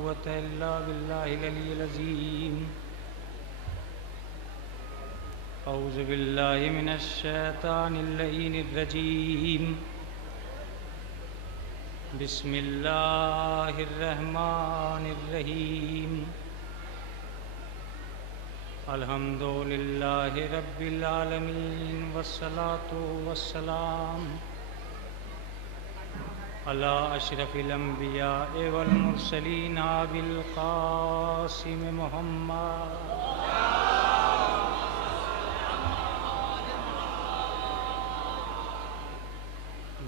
कुव्वता इल्ला बिल्लाहिल अलिय्यिल अज़ीम। औज़ु बिल्लाहि मिनश शैतानिर लईनिर रजीम। बिस्मिल्लाहिर रहमानिर रहीम। अल्हम्दुलिल्लाहि रब्बिल आलमीन वस्सलातु वस्सलाम अला अशरफिल अंबिया वल मुरसलीन अबिल कासिम मुहम्मद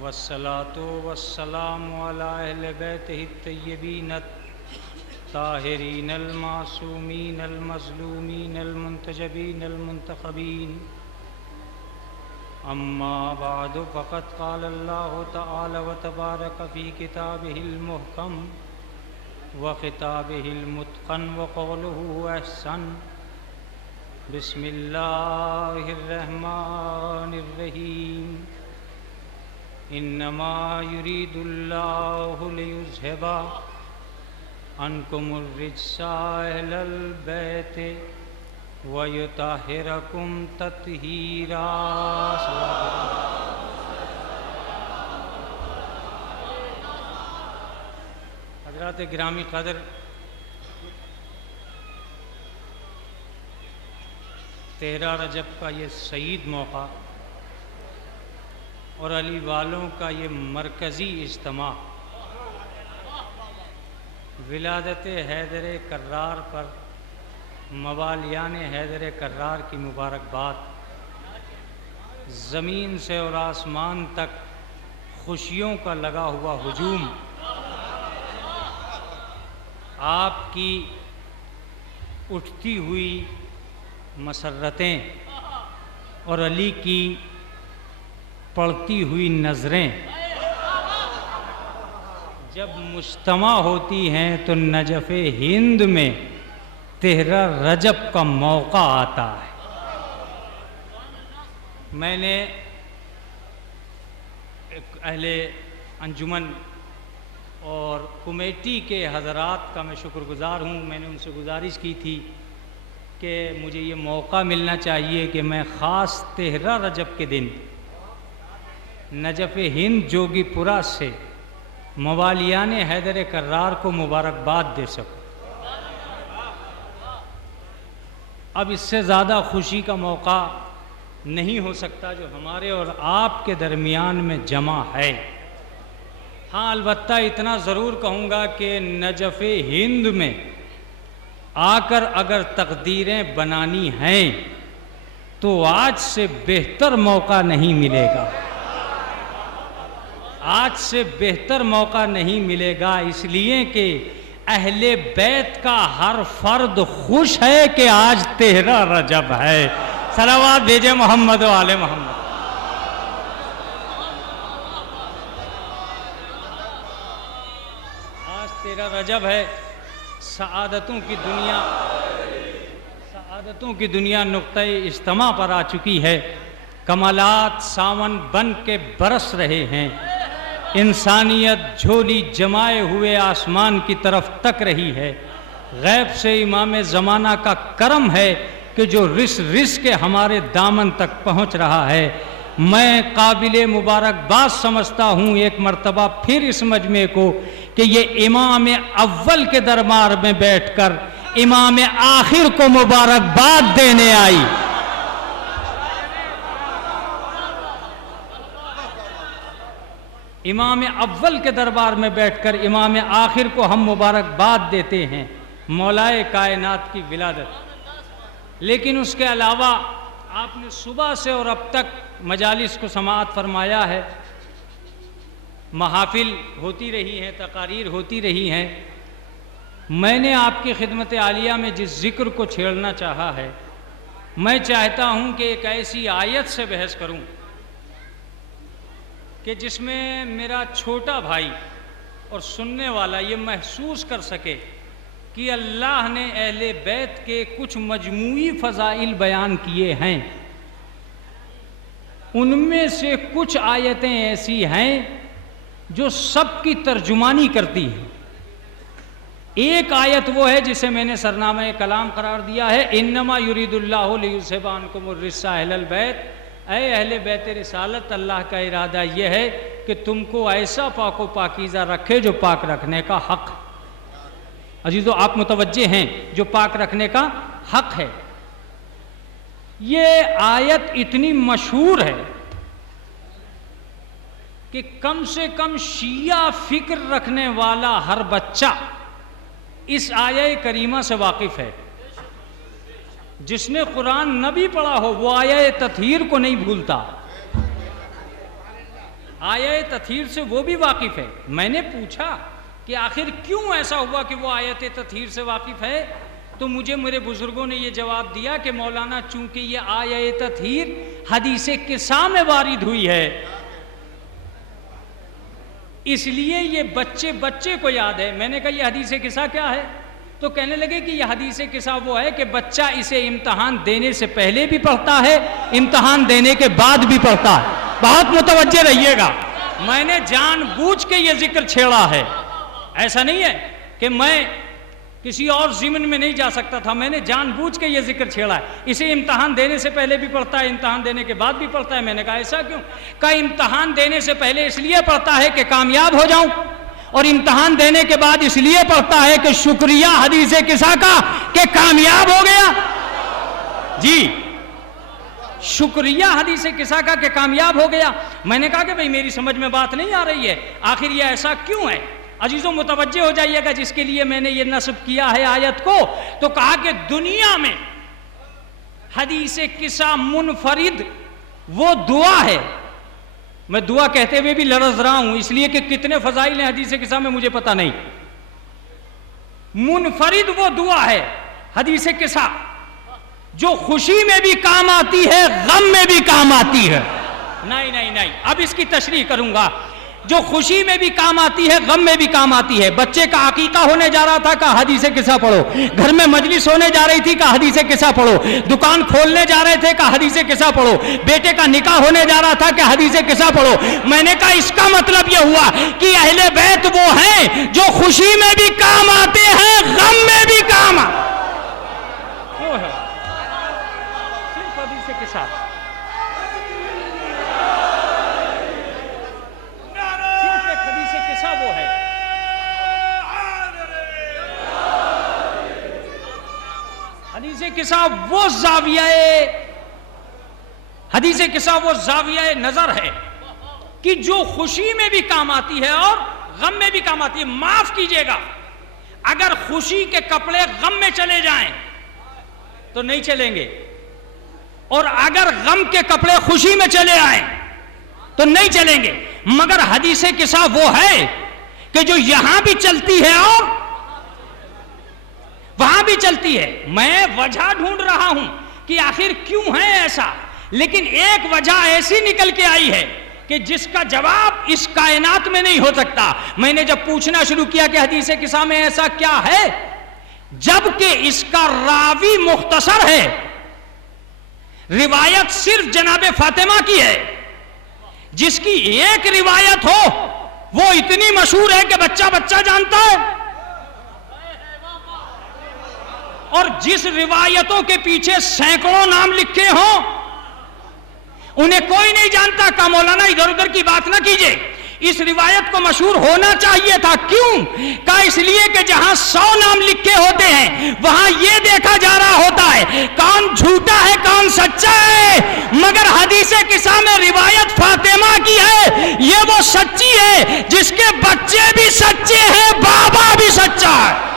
वस्सलातु वस्सलामु अला अहले बैतिहि तय्यबीन ताहिरीन अल मासूमीन अल मज़लूमीन अल मुंतजबीन अल मुंतखबीन। अम्मा बादु फ़क़द क़ाल अल्लाहु तआला व तबारक फ़ी किताबिहिल मुहकम व ख़िताबिहिल मुत्क़न व क़ौलुहु अहसन। बिस्मिल्लाहिर रहमानिर रहीम। इन्नमा युरीदुल्लाहु लियुज़हिबा अन्कुमुर रिज्सा अहलल बैति व युतहिरकुम तत्हीरा। हज़रात गिरामी क़द्र, तेरह रजब का ये सईद मौका और अली वालों का ये मरकज़ी इज्तिमा, विलादत हैदर कर्रार पर मवालियान हैदर कर्रार की मुबारकबाद। ज़मीन से और आसमान तक खुशियों का लगा हुआ हुजूम, आपकी उठती हुई मसर्रतें और अली की पड़ती हुई नज़रें जब मुज्तमा होती हैं तो नजफ़े हिंद में 13 रजब का मौका आता है। मैंने अहले अंजुमन और कमेटी के हज़रात का मैं शुक्रगुज़ार हूँ। मैंने उनसे गुजारिश की थी कि मुझे ये मौका मिलना चाहिए कि मैं ख़ास 13 रजब के दिन नजफ़ हिंद जोगीपुरा से मवालियान हैदर कर्रार को मुबारकबाद दे सकूँ। अब इससे ज़्यादा खुशी का मौका नहीं हो सकता जो हमारे और आपके दरमियान में जमा है। हाँ, अलबत्ता इतना ज़रूर कहूँगा कि नजफ़ हिंद में आकर अगर तकदीरें बनानी हैं तो आज से बेहतर मौका नहीं मिलेगा। आज से बेहतर मौका नहीं मिलेगा, इसलिए कि अहले बैत का हर फर्द खुश है कि आज 13 रजब है। सलावत भेजे मोहम्मद व आले मोहम्मद। आज 13 रजब है। सआदतों की दुनिया नुक्ते इज्तिमा पर आ चुकी है। कमालात सावन बन के बरस रहे हैं। इंसानियत झोली जमाए हुए आसमान की तरफ तक रही है। गैब से इमाम ज़माना का करम है कि जो रिस रिस के हमारे दामन तक पहुंच रहा है। मैं काबिल मुबारकबाद समझता हूँ एक मर्तबा फिर इस मजमे को कि ये इमाम अव्वल के दरबार में बैठकर इमाम आखिर को मुबारकबाद देने आई। इमाम अव्वल के दरबार में बैठकर इमाम आखिर को हम मुबारकबाद देते हैं, मौलाए कायनात की विलादत। लेकिन उसके अलावा आपने सुबह से और अब तक मजालिस को समाअत फरमाया है, महाफिल होती रही हैं, तकारीर होती रही हैं। मैंने आपकी खिदमत आलिया में जिस ज़िक्र को छेड़ना चाहा है, मैं चाहता हूँ कि एक ऐसी आयत से बहस करूँ कि जिसमें मेरा छोटा भाई और सुनने वाला ये महसूस कर सके कि अल्लाह ने अहले बैत के कुछ मजमूई फ़ज़ाइल बयान किए हैं। उनमें से कुछ आयतें ऐसी हैं जो सबकी तर्जुमानी करती हैं। एक आयत वो है जिसे मैंने सरनामे कलाम करार दिया है, इन्नमा युरीदुल्लाहु लियुज़हिबा अन्कुम अर्रिज्सा अहलल बैत। ऐ अहले बैत रिसालत, अल्लाह का इरादा यह है कि तुमको ऐसा पाको पाकीज़ा रखे जो पाक रखने का हक। अजीजों, आप मुतवज्जे हैं, जो पाक रखने का हक है। ये आयत इतनी मशहूर है कि कम से कम शिया फिक्र रखने वाला हर बच्चा इस आया करीमा से वाकिफ है। जिसने कुरान न भी पढ़ा हो वो आया तथहीर को नहीं भूलता, आया तथहीर से वो भी वाकिफ है। मैंने पूछा कि आखिर क्यों ऐसा हुआ कि वो आयत तथहीर से वाकिफ है, तो मुझे मेरे बुजुर्गों ने ये जवाब दिया कि मौलाना, चूंकि ये आया तथहीर हदीस किस्सा में वारिद हुई है, इसलिए ये बच्चे बच्चे को याद है। मैंने कहा ये हदीस किस्सा क्या है? तो कहने लगे कि यह हदीस किस्सा वो है कि बच्चा इसे इम्तहान देने से पहले भी पढ़ता है, इम्तहान देने के बाद भी पढ़ता है। बहुत मुतवज्जे रहिएगा, मैंने जानबूझ के ये जिक्र छेड़ा है। ऐसा नहीं है कि मैं किसी और ज़िम्न में नहीं जा सकता था, मैंने जानबूझ के ये जिक्र छेड़ा है। इसे इम्तहान देने से पहले भी पढ़ता है, इम्तहान देने के बाद भी पढ़ता है। मैंने कहा ऐसा क्यों? कहा इम्तहान देने से पहले इसलिए पढ़ता है कि कामयाब हो जाऊं, और इम्तहान देने के बाद इसलिए पढ़ता है कि शुक्रिया हदीस किस्सा का कि कामयाब हो गया। जी, शुक्रिया हदीस किस्सा का कि कामयाब हो गया। मैंने कहा कि भाई मेरी समझ में बात नहीं आ रही है, आखिर ये ऐसा क्यों है? अजीजों, मुतवज्जे हो जाइएगा जिसके लिए मैंने ये नस्ब किया है आयत को। तो कहा कि दुनिया में हदीस किस्सा मुनफरिद वो दुआ है। मैं दुआ कहते हुए भी लरज रहा हूं, इसलिए कि कितने फजाइल हैं हदीस किस्सा में मुझे पता नहीं। मुनफरिद वो दुआ है हदीस किस्सा जो खुशी में भी काम आती है, गम में भी काम आती है। नहीं नहीं नहीं, अब इसकी तशरीह करूंगा। जो खुशी में भी काम आती है, गम में भी काम आती है। बच्चे का अकीका होने जा रहा था, कहा हदीस किस्सा पढ़ो। घर में मजलिस होने जा रही थी, कहा हदीस किस्सा पढ़ो। दुकान खोलने जा रहे थे, कहा हदीस किस्सा पढ़ो। बेटे का निकाह होने जा रहा था, कहा हदीस किस्सा पढ़ो। मैंने कहा इसका मतलब यह हुआ कि अहले बैत वो हैं जो खुशी में भी काम आते हैं, गम में भी काम वो है। सिर्फ हदीस किस्सा, वो है। हदीस किस्सा वो जाविया, हदीस किस्सा वो जाविया नजर है कि जो खुशी में भी काम आती है और गम में भी काम आती है। माफ कीजिएगा, अगर खुशी के कपड़े गम में चले जाएं तो नहीं चलेंगे, और अगर गम के कपड़े खुशी में चले आए तो नहीं चलेंगे। मगर हदीस किस्सा वो है कि जो यहां भी चलती है और वहां भी चलती है। मैं वजह ढूंढ रहा हूं कि आखिर क्यों है ऐसा, लेकिन एक वजह ऐसी निकल के आई है कि जिसका जवाब इस कायनात में नहीं हो सकता। मैंने जब पूछना शुरू किया कि हदीस किस्सा में ऐसा क्या है, जबकि इसका रावी मुख्तसर है, रिवायत सिर्फ जनाबे फातिमा की है, जिसकी एक रिवायत हो वो इतनी मशहूर है कि बच्चा बच्चा जानता है, और जिस रिवायतों के पीछे सैकड़ों नाम लिखे हों उन्हें कोई नहीं जानता। का मौलाना इधर उधर की बात ना कीजिए, इस रिवायत को मशहूर होना चाहिए था। क्यों? का इसलिए कि जहां 100 नाम लिखे होते हैं वहां यह देखा जा रहा होता है कौन झूठा है कौन सच्चा है। मगर हदीस किस्सा में रिवायत फातिमा की है, ये वो सच्ची है जिसके बच्चे भी सच्चे हैं, बाबा भी सच्चा है।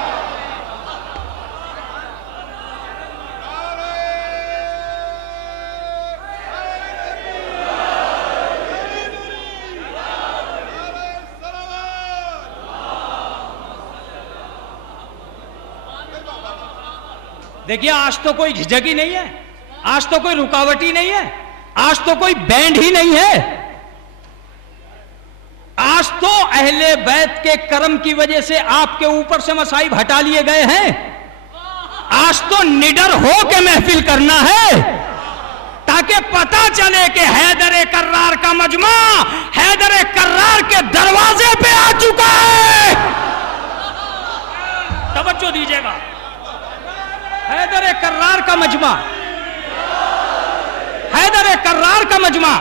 देखिए, आज तो कोई झिझक ही नहीं है, आज तो कोई रुकावट ही नहीं है, आज तो कोई बैंड ही नहीं है। आज तो अहले बैत के करम की वजह से आपके ऊपर से मसाइब हटा लिए गए हैं। आज तो निडर हो के महफिल करना है ताकि पता चले कि हैदर कर्रार का मजमा हैदर कर्रार के दरवाजे पे आ चुका है। तवज्जो दीजिएगा, हैदर कर्रार का मजमा, हैदर कर्रार का मजमा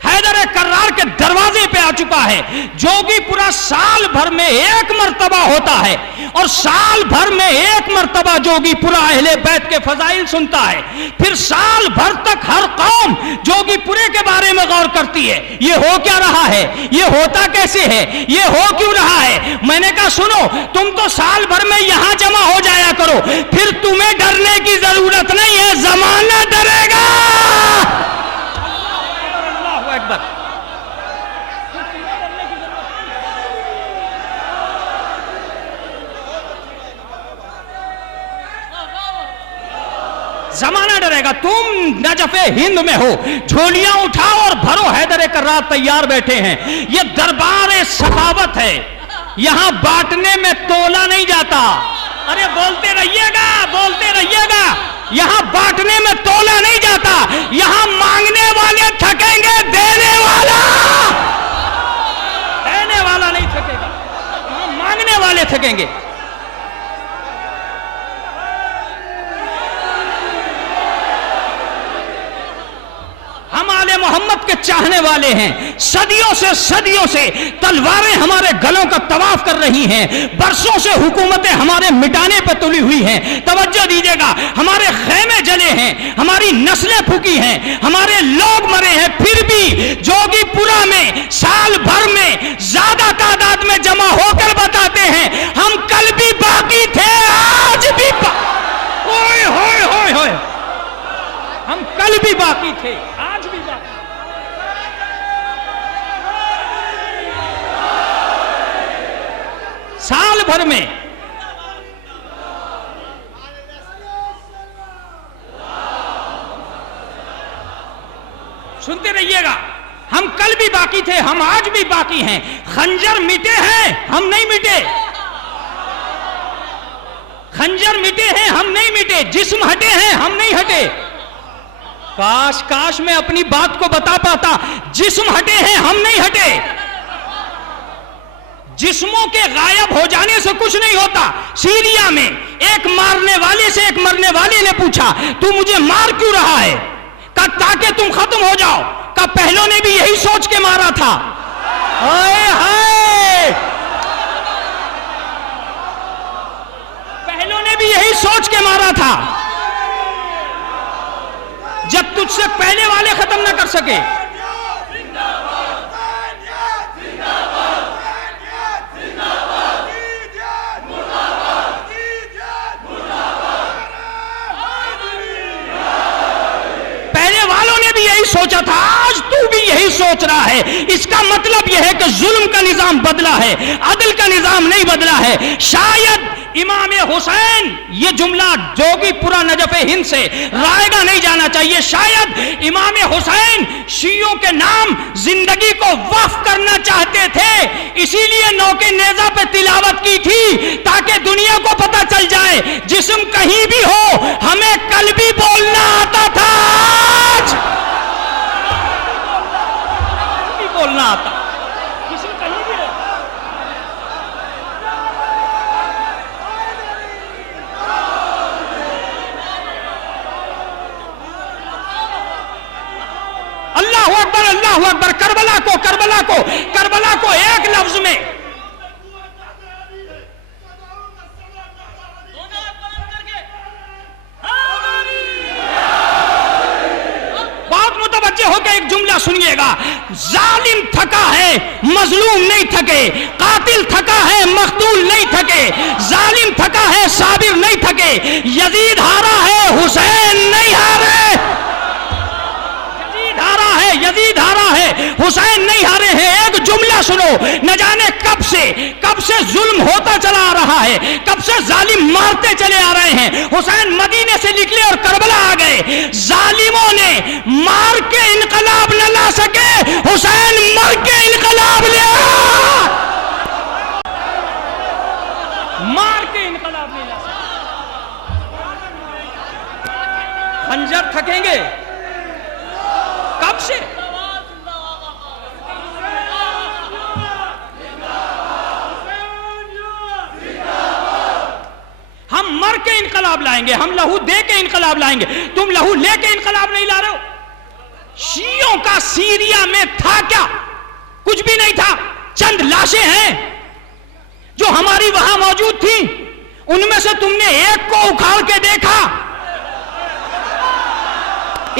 हैदर कर्रार के दरवाजे पे आ चुका है। जोगीपुरा साल भर में एक मर्तबा होता है और साल भर में एक मर्तबा जोगीपुरा अहले बैत के फजाइल सुनता है। फिर साल भर तक हर कौम जोगीपुरे के बारे में गौर करती है। ये हो क्या रहा है, ये होता कैसे है, ये हो क्यों रहा है। मैंने कहा सुनो, तुम तो साल भर में यहां जमा हो जाया करो, फिर तुम्हें डरने की जरूरत नहीं है, जमाना डरेगा। अकबर, जमाना डरेगा। तुम नजफे हिंद में हो, झोलियां उठाओ और भरो, हैदर कर्रार तैयार बैठे हैं। ये दरबार सखावत है, यहां बांटने में तोला नहीं जाता। अरे बोलते रहिएगा, बोलते रहिएगा। यहां बांटने में तोला नहीं जाता, यहां मांगने वाले थकेंगे, देने वाला नहीं थकेगा, यहां मांगने वाले थकेंगे। हम आले मोहम्मद के चाहने वाले हैं। सदियों से तलवारें हमारे गलों का तवाफ कर रही हैं, बरसों से हुकूमतें हमारे मिटाने पर तुली हुई हैं। तवज्जो दीजिएगा, हमारे खेमे जले हैं, हमारी नस्लें फूकी हैं, हमारे लोग मरे हैं, फिर भी जोगीपुरा में साल भर में ज्यादा तादाद में जमा होकर बताते हैं हम कल भी बाकी थे, आज भी ओए होए होए होए, हम कल भी बाकी थे, आज भी बाकी। साल भर में सुनते रहिएगा, हम कल भी बाकी थे, हम आज भी बाकी हैं। खंजर मिटे हैं, हम नहीं मिटे। खंजर मिटे हैं, हम नहीं मिटे। जिस्म हटे हैं, हम नहीं हटे। काश मैं अपनी बात को बता पाता। जिस्म हटे हैं, हम नहीं हटे। जिस्मों के गायब हो जाने से कुछ नहीं होता। सीरिया में एक मारने वाले से एक मरने वाले ने पूछा, तू मुझे मार क्यों रहा है? कहा ताकि तुम खत्म हो जाओ। कहा पहलों ने भी यही सोच के मारा था। हाय हाय, पहलों ने भी यही सोच के मारा था, जब तुझसे पहले वाले खत्म ना कर सके। पहले वालों ने भी यही सोचा था, आज तू भी यही सोच रहा है। इसका मतलब यह है कि जुल्म का निजाम बदला है, अदल का निजाम नहीं बदला है। शायद इमाम हुसैन, ये जुमला जोगीपुरा नजफे हिंद से रायगा नहीं जाना चाहिए, शायद इमाम हुसैन शियों के नाम जिंदगी को वक्फ करना चाहते थे, इसीलिए नौके नेजा पे तिलावत की थी, ताकि दुनिया को पता चल जाए जिस्म कहीं भी हो, हमें कल भी बोलना आता था, आज भी बोलना आता। अल्लाहु अकबर। करबला को एक लफ्ज में बहुत मुतवज्जे होकर एक जुमला सुनिएगा। जालिम थका है, मजलूम नहीं थके। कातिल थका है, मकतूल नहीं थके। जालिम थका है, साबिर नहीं थके। यजीद हारा है, हुसैन नहीं हारे। यजीद हारा है, हुसैन नहीं हारे हैं। एक जुमला सुनो, न जाने कब से जुल्म होता चला आ रहा है, कब से जालिम मारते चले आ रहे हैं। हुसैन मदीने से निकले और करबला आ गए। जालिमों ने मार के इनकलाब न ला सके, हुसैन मर के इनकलाब ले आया। मार के इनकलाब नहीं ला सके। खंजर थकेंगे कब से? हम मर के इनकलाब लाएंगे, हम लहू दे के इनकलाब लाएंगे। तुम लहू लेके इनकलाब नहीं ला रहे हो। शियों का सीरिया में था क्या? कुछ भी नहीं था। चंद लाशें हैं जो हमारी वहां मौजूद थी, उनमें से तुमने एक को उखाड़ के देखा,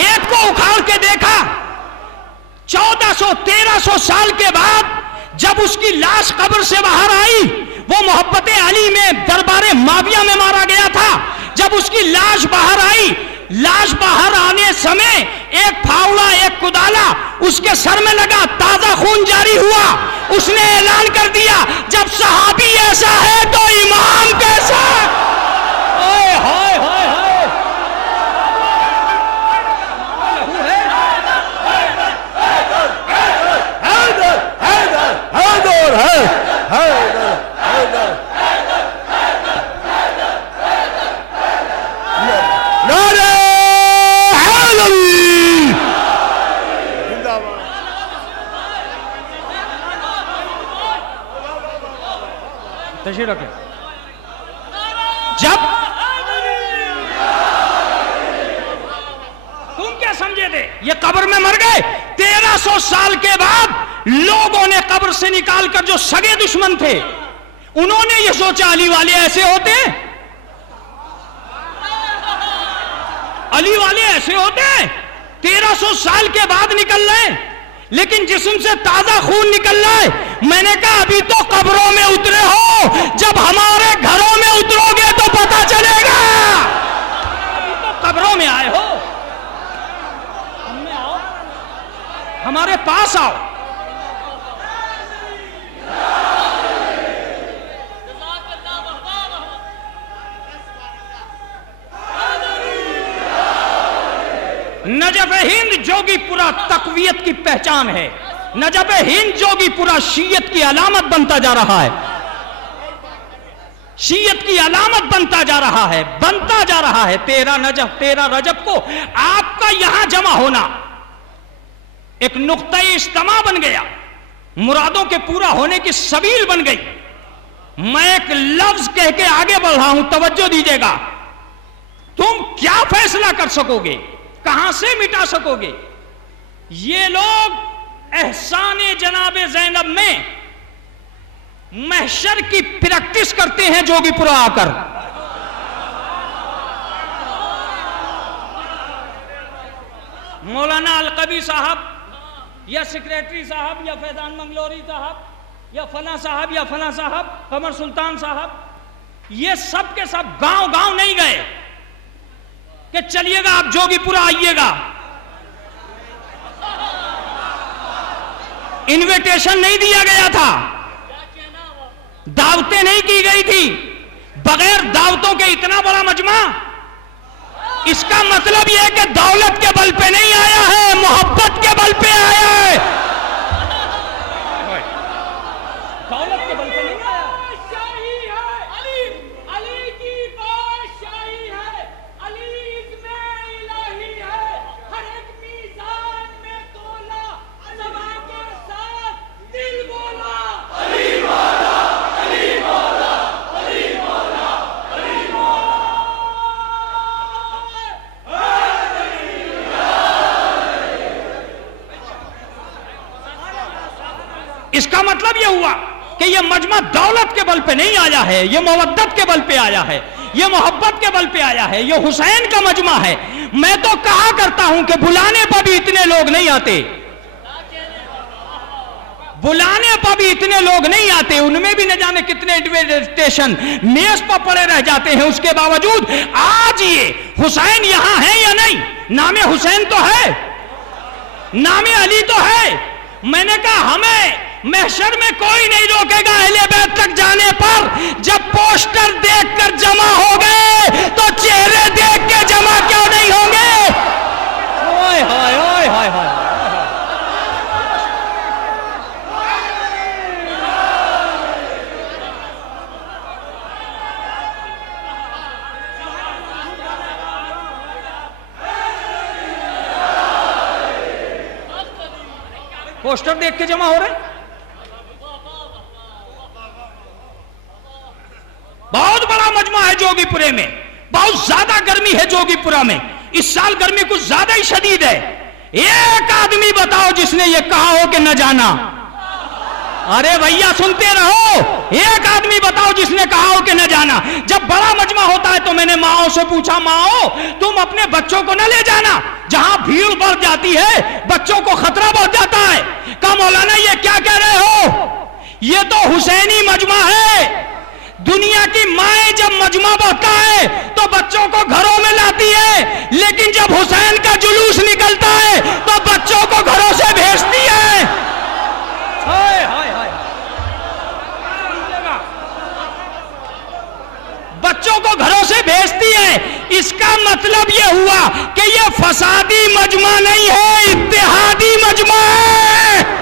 एक को उखाड़ के देखा। 1400-1300 साल के बाद जब उसकी लाश कब्र से बाहर आई, वो मोहब्बत अली में दरबारे माविया में मारा गया था। जब उसकी लाश बाहर आई, लाश बाहर आने समय एक फावड़ा, एक कुदाला उसके सर में लगा, ताजा खून जारी हुआ। उसने ऐलान कर दिया, जब सहाबी ऐसा है तो इमाम कैसा? ओए हाय हाय हाय, तशरीफ रखें। जब तुम क्या समझे थे ये कब्र में मर गए? 1300 साल के बाद लोगों ने कब्र से निकालकर, जो सगे दुश्मन थे, उन्होंने ये सोचा अली वाले ऐसे होते, अली वाले ऐसे होते। 1300 साल के बाद निकल रहे, लेकिन जिस्म से ताजा खून निकल रहा है। मैंने कहा अभी तो कब्रों में उतरे हो, जब हमारे घरों में उतरोगे तो पता चलेगा। अभी तो कब्रों में आए हो, हमने आओ, हमारे पास आओ। नजफ हिंद जोगीपुरा तकवीयत की पहचान है। नजफ हिंद जोगीपुरा शीयत की अलामत बनता जा रहा है, शीयत की अलामत बनता जा रहा है, बनता जा रहा है। 13 रजब को आपका यहां जमा होना एक नुक्ता इज्तिमा बन गया, मुरादों के पूरा होने की सबील बन गई। मैं एक लफ्ज कह के आगे बढ़ रहा हूं, तवज्जो दीजिएगा। तुम क्या फैसला कर सकोगे, कहां से मिटा सकोगे? ये लोग एहसाने जनाबे ज़ैनब में महशर की प्रैक्टिस करते हैं जोगीपुरा आकर। मौलाना अलकबी साहब या सेक्रेटरी साहब या फैजान मंगलोरी साहब या फला साहब या फला साहब, कमर सुल्तान साहब, ये सब के सब गांव गांव नहीं गए कि चलिएगा आप जोगीपुरा आइएगा। इनविटेशन नहीं दिया गया था, दावतें नहीं की गई थी। बगैर दावतों के इतना बड़ा मजमा, इसका मतलब यह है कि दौलत के बल पे नहीं आया है, मोहब्बत के बल पे आया है। दौलत के बल पे नहीं आया। इसका मतलब यह हुआ कि यह मजमा दौलत के बल पे नहीं आया है, यह मवद्दत के बल पे आया है, यह मोहब्बत के बल पे आया है, यह हुसैन का मजमा है। मैं तो कहा करता हूं कि बुलाने पर भी इतने लोग नहीं आते, बुलाने पर भी इतने लोग नहीं आते, उनमें भी न जाने कितने इन्विटेशन मेज पर पड़े रह जाते हैं। उसके बावजूद आज ये हुसैन यहां है या नहीं? नामे हुसैन तो है, नामे अली तो है। मैंने कहा हमें महशर में कोई नहीं रोकेगा अहले बैत तक जाने पर। जब पोस्टर देखकर जमा हो गए तो चेहरे देख के जमा क्यों नहीं होंगे? ओए हाय ओए हाय हाय। पोस्टर देख के जमा हो रहे, बहुत बड़ा मजमा है जोगीपुरे में, बहुत ज्यादा गर्मी है जोगीपुरा में, इस साल गर्मी कुछ ज्यादा ही शदीद है। एक आदमी बताओ जिसने ये कहा हो कि न जाना। अरे भैया सुनते रहो, एक आदमी बताओ जिसने कहा हो कि न जाना। जब बड़ा मजमा होता है तो मैंने माओ से पूछा, माओ तुम अपने बच्चों को न ले जाना, जहां भीड़ बढ़ जाती है बच्चों को खतरा बढ़ जाता है। कहा मौलाना ये क्या कह रहे हो, ये तो हुसैनी मजमा है। दुनिया की माएं जब मजमा बढ़ता है तो बच्चों को घरों में लाती है, लेकिन जब हुसैन का जुलूस निकलता है तो बच्चों को घरों से भेजती है। हाय हाय हाय, बच्चों को घरों से भेजती है। इसका मतलब यह हुआ कि यह फसादी मजमा नहीं है, इत्तेहादी मजमा है।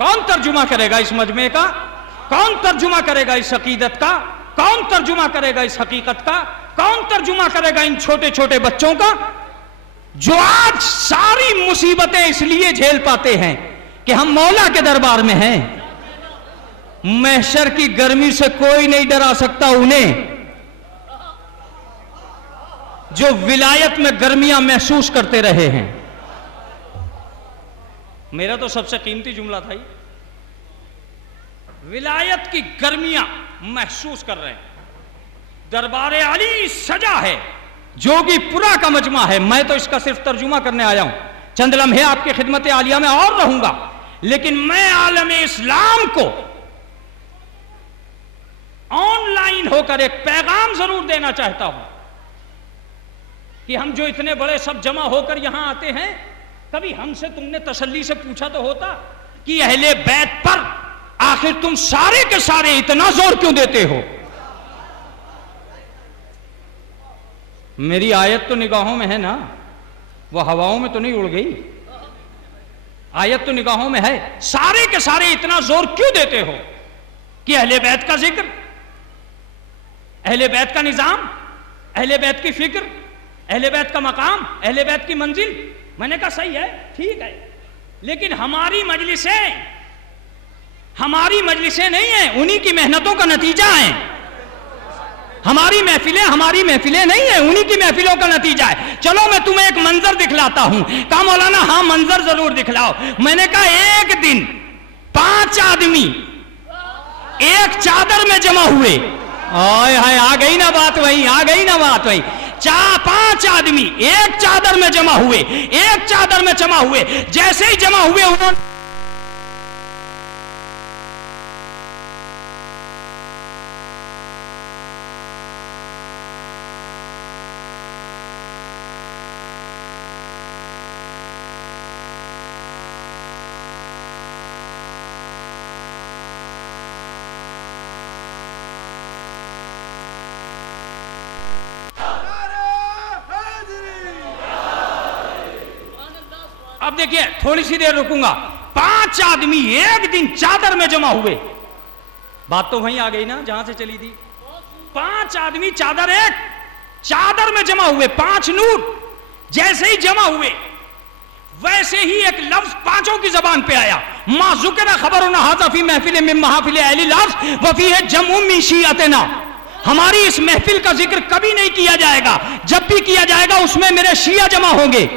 कौन तर्जुमा करेगा इस मजमे का, कौन तर्जुमा करेगा इस अकीदत का, कौन तर्जुमा करेगा इस हकीकत का, कौन तर्जुमा करेगा इन छोटे छोटे बच्चों का, जो आज सारी मुसीबतें इसलिए झेल पाते हैं कि हम मौला के दरबार में हैं। महशर की गर्मी से कोई नहीं डरा सकता उन्हें, जो विलायत में गर्मियां महसूस करते रहे हैं। मेरा तो सबसे कीमती जुमला था ये, विलायत की गर्मियां महसूस कर रहे हैं। दरबारे आली सजा है, जोगीपुरा का मजमा है। मैं तो इसका सिर्फ तर्जुमा करने आया हूं, चंद लम्हे आपकी खिदमत आलिया में और रहूंगा, लेकिन मैं आलम इस्लाम को ऑनलाइन होकर एक पैगाम जरूर देना चाहता हूं कि हम जो इतने बड़े सब जमा होकर यहां आते हैं, कभी हमसे तुमने तसल्ली से पूछा तो होता कि अहले बैत पर आखिर तुम सारे के सारे इतना जोर क्यों देते हो। मेरी आयत तो निगाहों में है ना, वह हवाओं में तो नहीं उड़ गई, आयत तो निगाहों में है। सारे के सारे इतना जोर क्यों देते हो कि अहले बैत का जिक्र, अहले बैत का निजाम, अहले बैत की फिक्र, अहले बैत का मकाम, अहले बैत की मंजिल। मैंने कहा सही है, ठीक है, लेकिन हमारी मजलिसें नहीं है, उन्हीं की मेहनतों का नतीजा है। हमारी महफिलें नहीं है, उन्हीं की महफिलों का नतीजा है। चलो मैं तुम्हें एक मंजर दिखलाता हूं। कहा मौलाना हाँ मंजर जरूर दिखलाओ। मैंने कहा एक दिन 5 आदमी एक चादर में जमा हुए। हाय हाय, आ गई ना बात वही, आ गई ना बात वही। 5 आदमी एक चादर में जमा हुए, एक चादर में जमा हुए। जैसे ही जमा हुए उन्होंने अब देखिए थोड़ी सी देर रुकूंगा। 5 आदमी एक दिन चादर में जमा हुए। बात तो वहीं आ गई ना जहां से चली थी। 5 आदमी चादर में जमा हुए, 5 नूर। जैसे ही जमा हुए वैसे ही एक लफ्ज पांचों की जबान पे आया, मा ज़ुकिरा खबरुना हाज़ा फी महफिल मिन महफिल अहली लफ्ज़ व फीहि जम्उम मिन शियतिना। हमारी इस महफिल का जिक्र कभी नहीं किया जाएगा, जब भी किया जाएगा उसमें मेरे शिया जमा होंगे।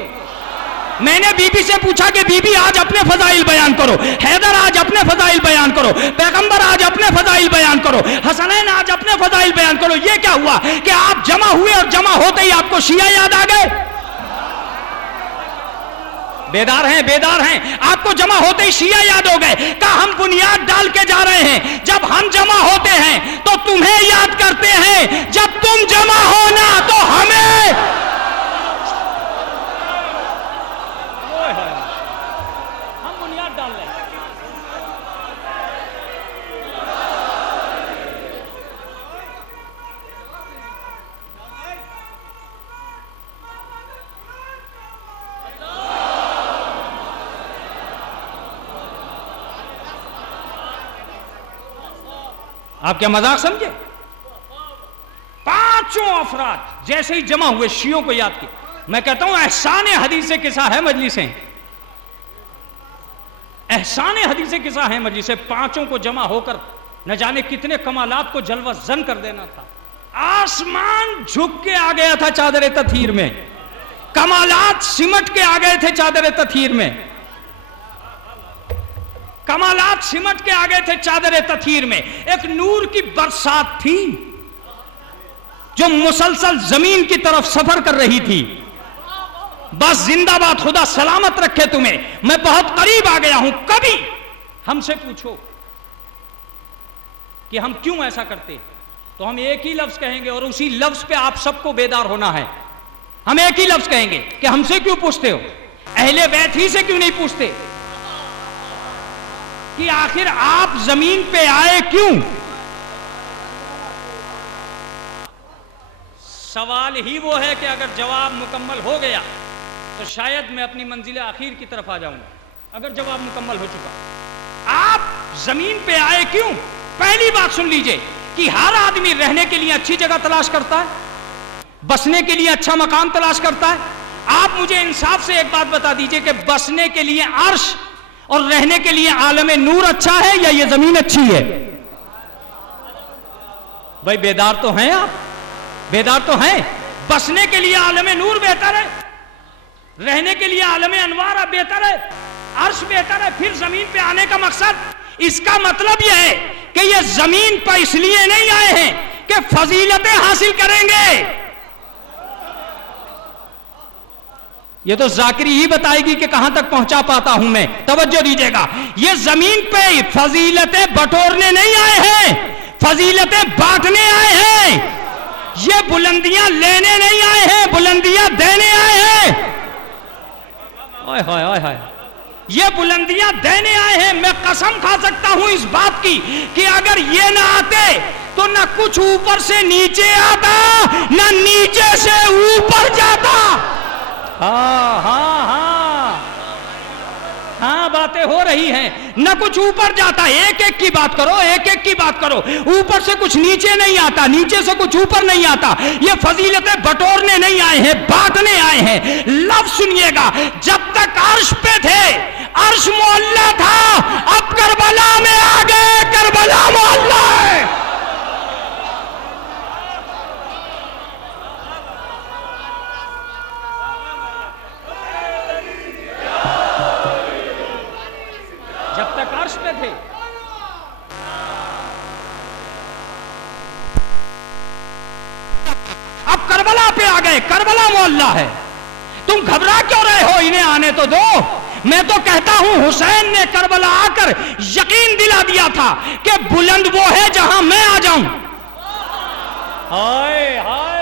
मैंने बीबी से पूछा कि बीबी आज अपने फजाइल बयान करो, हैदर आज अपने फजाइल बयान करो, पैगंबर आज अपने फजाइल बयान करो, हसनैन आज अपने फजाइल बयान करो। ये क्या हुआ कि आप जमा हुए और जमा होते ही आपको शिया याद आ गए? बेदार हैं, आपको जमा होते ही शिया याद हो गए। कहा हम बुनियाद डाल के जा रहे हैं, जब हम जमा होते हैं तो तुम्हें याद करते हैं, जब तुम जमा होना तो हमें। आप क्या मजाक समझे? पांचों अफराद जैसे ही जमा हुए, शियों को याद किया। मैं कहता हूं एहसान हदीस किसा है मजलिसें, एहसान हदीस किसा है मजलिसें। पांचों को जमा होकर न जाने कितने कमालात को जलवज़न कर देना था। आसमान झुक के आ गया था चादर तथहीर में, कमालात सिमट के आ गए थे चादर तथहीर में, कमालात सिमट के आ गए थे चादर तथहीर में। एक नूर की बरसात थी जो मुसलसल जमीन की तरफ सफर कर रही थी। बस जिंदाबाद, खुदा सलामत रखे तुम्हें, मैं बहुत करीब आ गया हूं। कभी हमसे पूछो कि हम क्यों ऐसा करते, तो हम एक ही लफ्ज कहेंगे और उसी लफ्ज पे आप सबको बेदार होना है। हम एक ही लफ्ज कहेंगे कि हमसे क्यों पूछते हो, अहले बैत ही से क्यों नहीं पूछते कि आखिर आप जमीन पे आए क्यों। सवाल ही वो है कि अगर जवाब मुकम्मल हो गया तो शायद मैं अपनी मंजिल आखिर की तरफ आ जाऊंगा। अगर जवाब मुकम्मल हो चुका, आप जमीन पे आए क्यों, पहली बात सुन लीजिए कि हर आदमी रहने के लिए अच्छी जगह तलाश करता है, बसने के लिए अच्छा मकान तलाश करता है। आप मुझे इंसाफ से एक बात बता दीजिए कि बसने के लिए अर्श और रहने के लिए आलमे नूर अच्छा है या ये जमीन अच्छी है? भाई बेदार तो हैं आप, बेदार तो हैं। बसने के लिए आलमे नूर बेहतर है, रहने के लिए आलमे अनवार बेहतर है, अर्श बेहतर है। फिर जमीन पे आने का मकसद, इसका मतलब यह है कि ये जमीन पर इसलिए नहीं आए हैं कि फजीलतें हासिल करेंगे। ये तो जाकिरी ही बताएगी कि कहां तक पहुंचा पाता हूं मैं। तवज्जो दीजिएगा, ये जमीन पे फजीलतें बटोरने नहीं आए हैं, फजीलतें बांटने आए हैं। ये बुलंदियां लेने नहीं आए हैं, बुलंदियां देने आए हैं। ओए हाय ओए हाय, ये बुलंदियां देने आए हैं। मैं कसम खा सकता हूं इस बात की कि अगर ये ना आते तो ना कुछ ऊपर से नीचे आता, ना नीचे से ऊपर जाता। हाँ हाँ हाँ हाँ, बातें हो रही हैं। न कुछ ऊपर जाता, एक एक की बात करो, एक एक की बात करो। ऊपर से कुछ नीचे नहीं आता, नीचे से कुछ ऊपर नहीं आता। ये फजीलतें बटोरने नहीं आए हैं, बांटने आए हैं। लफ्ज सुनिएगा, जब तक अर्श पे थे अर्श मोहल्ला था, अब करबला में आ गए, करबला मोहल्ला है। जब तक अर्श पे थे, अब करबला पे आ गए, करबला मोहल्ला है। तुम घबरा क्यों रहे हो, इन्हें आने तो दो। मैं तो कहता हूं हुसैन ने करबला आकर यकीन दिला दिया था कि बुलंद वो है जहां मैं आ जाऊं। हाय हाय,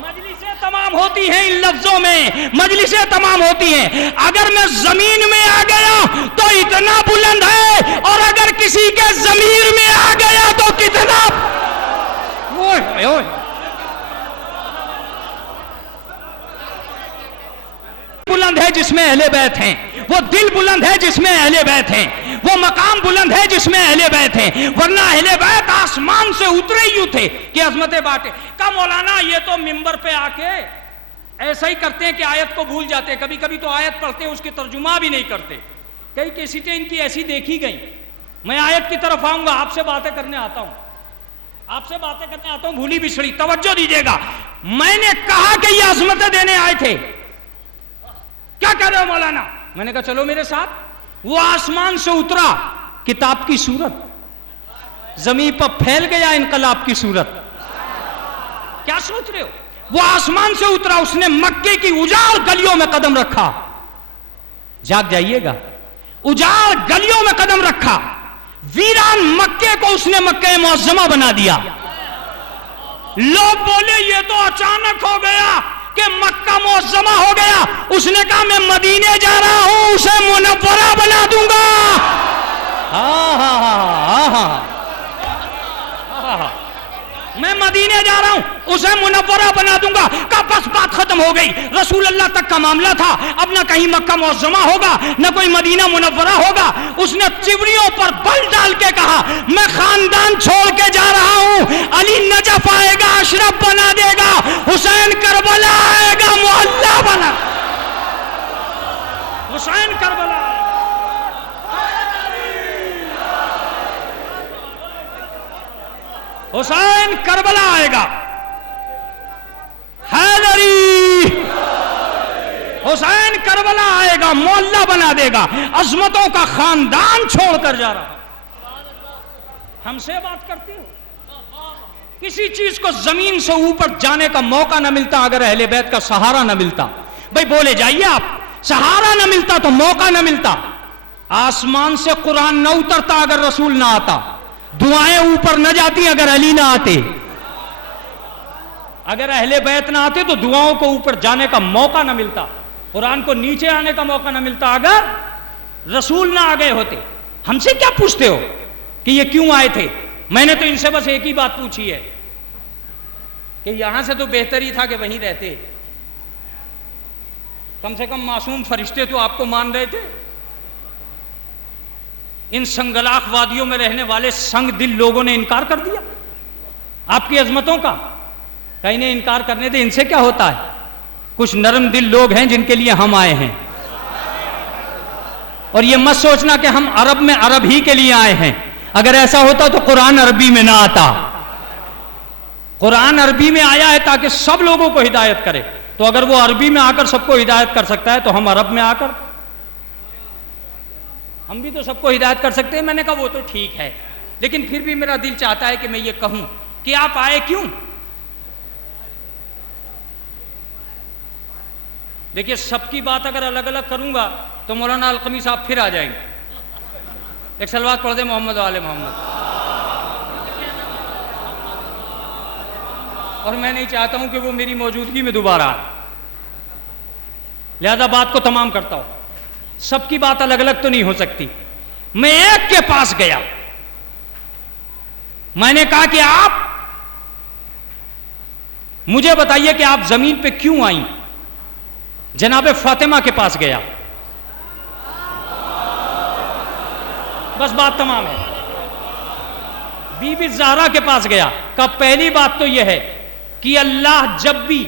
मजलिसें तमाम होती हैं इन लफ्जों में, मजलिसें तमाम होती हैं। अगर मैं जमीन में आ गया तो इतना बुलंद है, और अगर किसी के जमीर में आ गया तो कितना ओए ओए। बुलंद है जिसमें अहले बैत हैं, वो दिल बुलंद है जिसमें अहले बैत हैं, वो मकाम बुलंद है जिसमें अहले बैत हैं। वरना अहले बैत आसमान से उतरे यूं थे कि अजमतें बांटे। का मौलाना ये तो मिंबर पे आके ऐसा ही करते हैं कि आयत को भूल जाते हैं। कभी कभी तो आयत पढ़ते हैं उसकी तर्जुमा भी नहीं करते। कई कैसेटें इनकी ऐसी देखी गई। मैं आयत की तरफ आऊंगा, आपसे बातें करने आता हूं, आपसे बातें करने आता हूं, भूली बिछड़ी। तवज्जो दीजिएगा, मैंने कहा कि ये अजमतें देने आए थे। क्या कह रहे हो मौलाना? मैंने कहा चलो मेरे साथ। वो आसमान से उतरा, किताब की सूरत, जमीन पर फैल गया इनकलाब की सूरत। क्या सोच रहे हो? वो आसमान से उतरा, उसने मक्के की उजाड़ गलियों में कदम रखा। जाग जाइएगा, उजाड़ गलियों में कदम रखा। वीरान मक्के को उसने मक्के मुअज्जमा बना दिया। लोग बोले ये तो अचानक हो गया कि मक्का मुअज्जमा हो गया। उसने कहा मैं मदीने जा रहा हूं, उसे मुनव्वरा बना दूंगा। हाँ हाँ हाँ हाँ, मैं मदीने जा रहा हूं, उसे मुनव्वरा बना दूंगा। का बस बात खत्म हो गई। रसूल अल्लाह तक का मामला था, अब ना कहीं मक्का मुअज्जमा होगा, ना कोई मदीना मुनव्वरा होगा। उसने चिवड़ियों पर बल डाल के कहा मैं खानदान छोड़ के जा रहा हूं, अली नजफ आएगा, अशरफ बना देगा, हुसैन करबला आएगा मोहल्ला बना, हुसैन करबला, हुसैन करबला आएगा, हैदरी, हुसैन करबला आएगा, मोहल्ला बना देगा, अजमतों का खानदान छोड़कर जा रहा। हमसे बात करते हो? किसी चीज को जमीन से ऊपर जाने का मौका ना मिलता अगर अहले बैत का सहारा ना मिलता। भाई बोले जाइए आप, सहारा ना मिलता तो मौका ना मिलता। आसमान से कुरान न उतरता अगर रसूल ना आता, दुआएं ऊपर न जाती अगर अली ना आते, अगर अहले बैत ना आते तो दुआओं को ऊपर जाने का मौका ना मिलता, कुरान को नीचे आने का मौका ना मिलता अगर रसूल ना आ गए होते। हमसे क्या पूछते हो कि ये क्यों आए थे? मैंने तो इनसे बस एक ही बात पूछी है कि यहां से तो बेहतर ही था कि वहीं रहते, कम से कम मासूम फरिश्ते तो आपको मान रहे थे। इन संगलाख वादियों में रहने वाले संग दिल लोगों ने इनकार कर दिया आपकी अजमतों का। कहीं ने इनकार करने दे, इनसे क्या होता है? कुछ नरम दिल लोग हैं जिनके लिए हम आए हैं। और ये मत सोचना कि हम अरब में अरब ही के लिए आए हैं। अगर ऐसा होता तो कुरान अरबी में ना आता। कुरान अरबी में आया है ताकि सब लोगों को हिदायत करे। तो अगर वो अरबी में आकर सबको हिदायत कर सकता है तो हम अरब में आकर हम भी तो सबको हिदायत कर सकते हैं। मैंने कहा वो तो ठीक है, लेकिन फिर भी मेरा दिल चाहता है कि मैं ये कहूं कि आप आए क्यों। देखिए, सबकी बात अगर अलग अलग करूंगा तो मौलाना अलकमी साहब फिर आ जाएंगे। एक सलवात पढ़ दे मोहम्मद वाले मोहम्मद। और मैं नहीं चाहता हूं कि वो मेरी मौजूदगी में दोबारा आए, लिहाजा बात को तमाम करता हूं। सबकी बात अलग अलग तो नहीं हो सकती। मैं एक के पास गया, मैंने कहा कि आप मुझे बताइए कि आप जमीन पे क्यों आई। जनाबे फातिमा के पास गया, बस बात तमाम है। बीबी ज़हरा के पास गया। का पहली बात तो यह है कि अल्लाह जब भी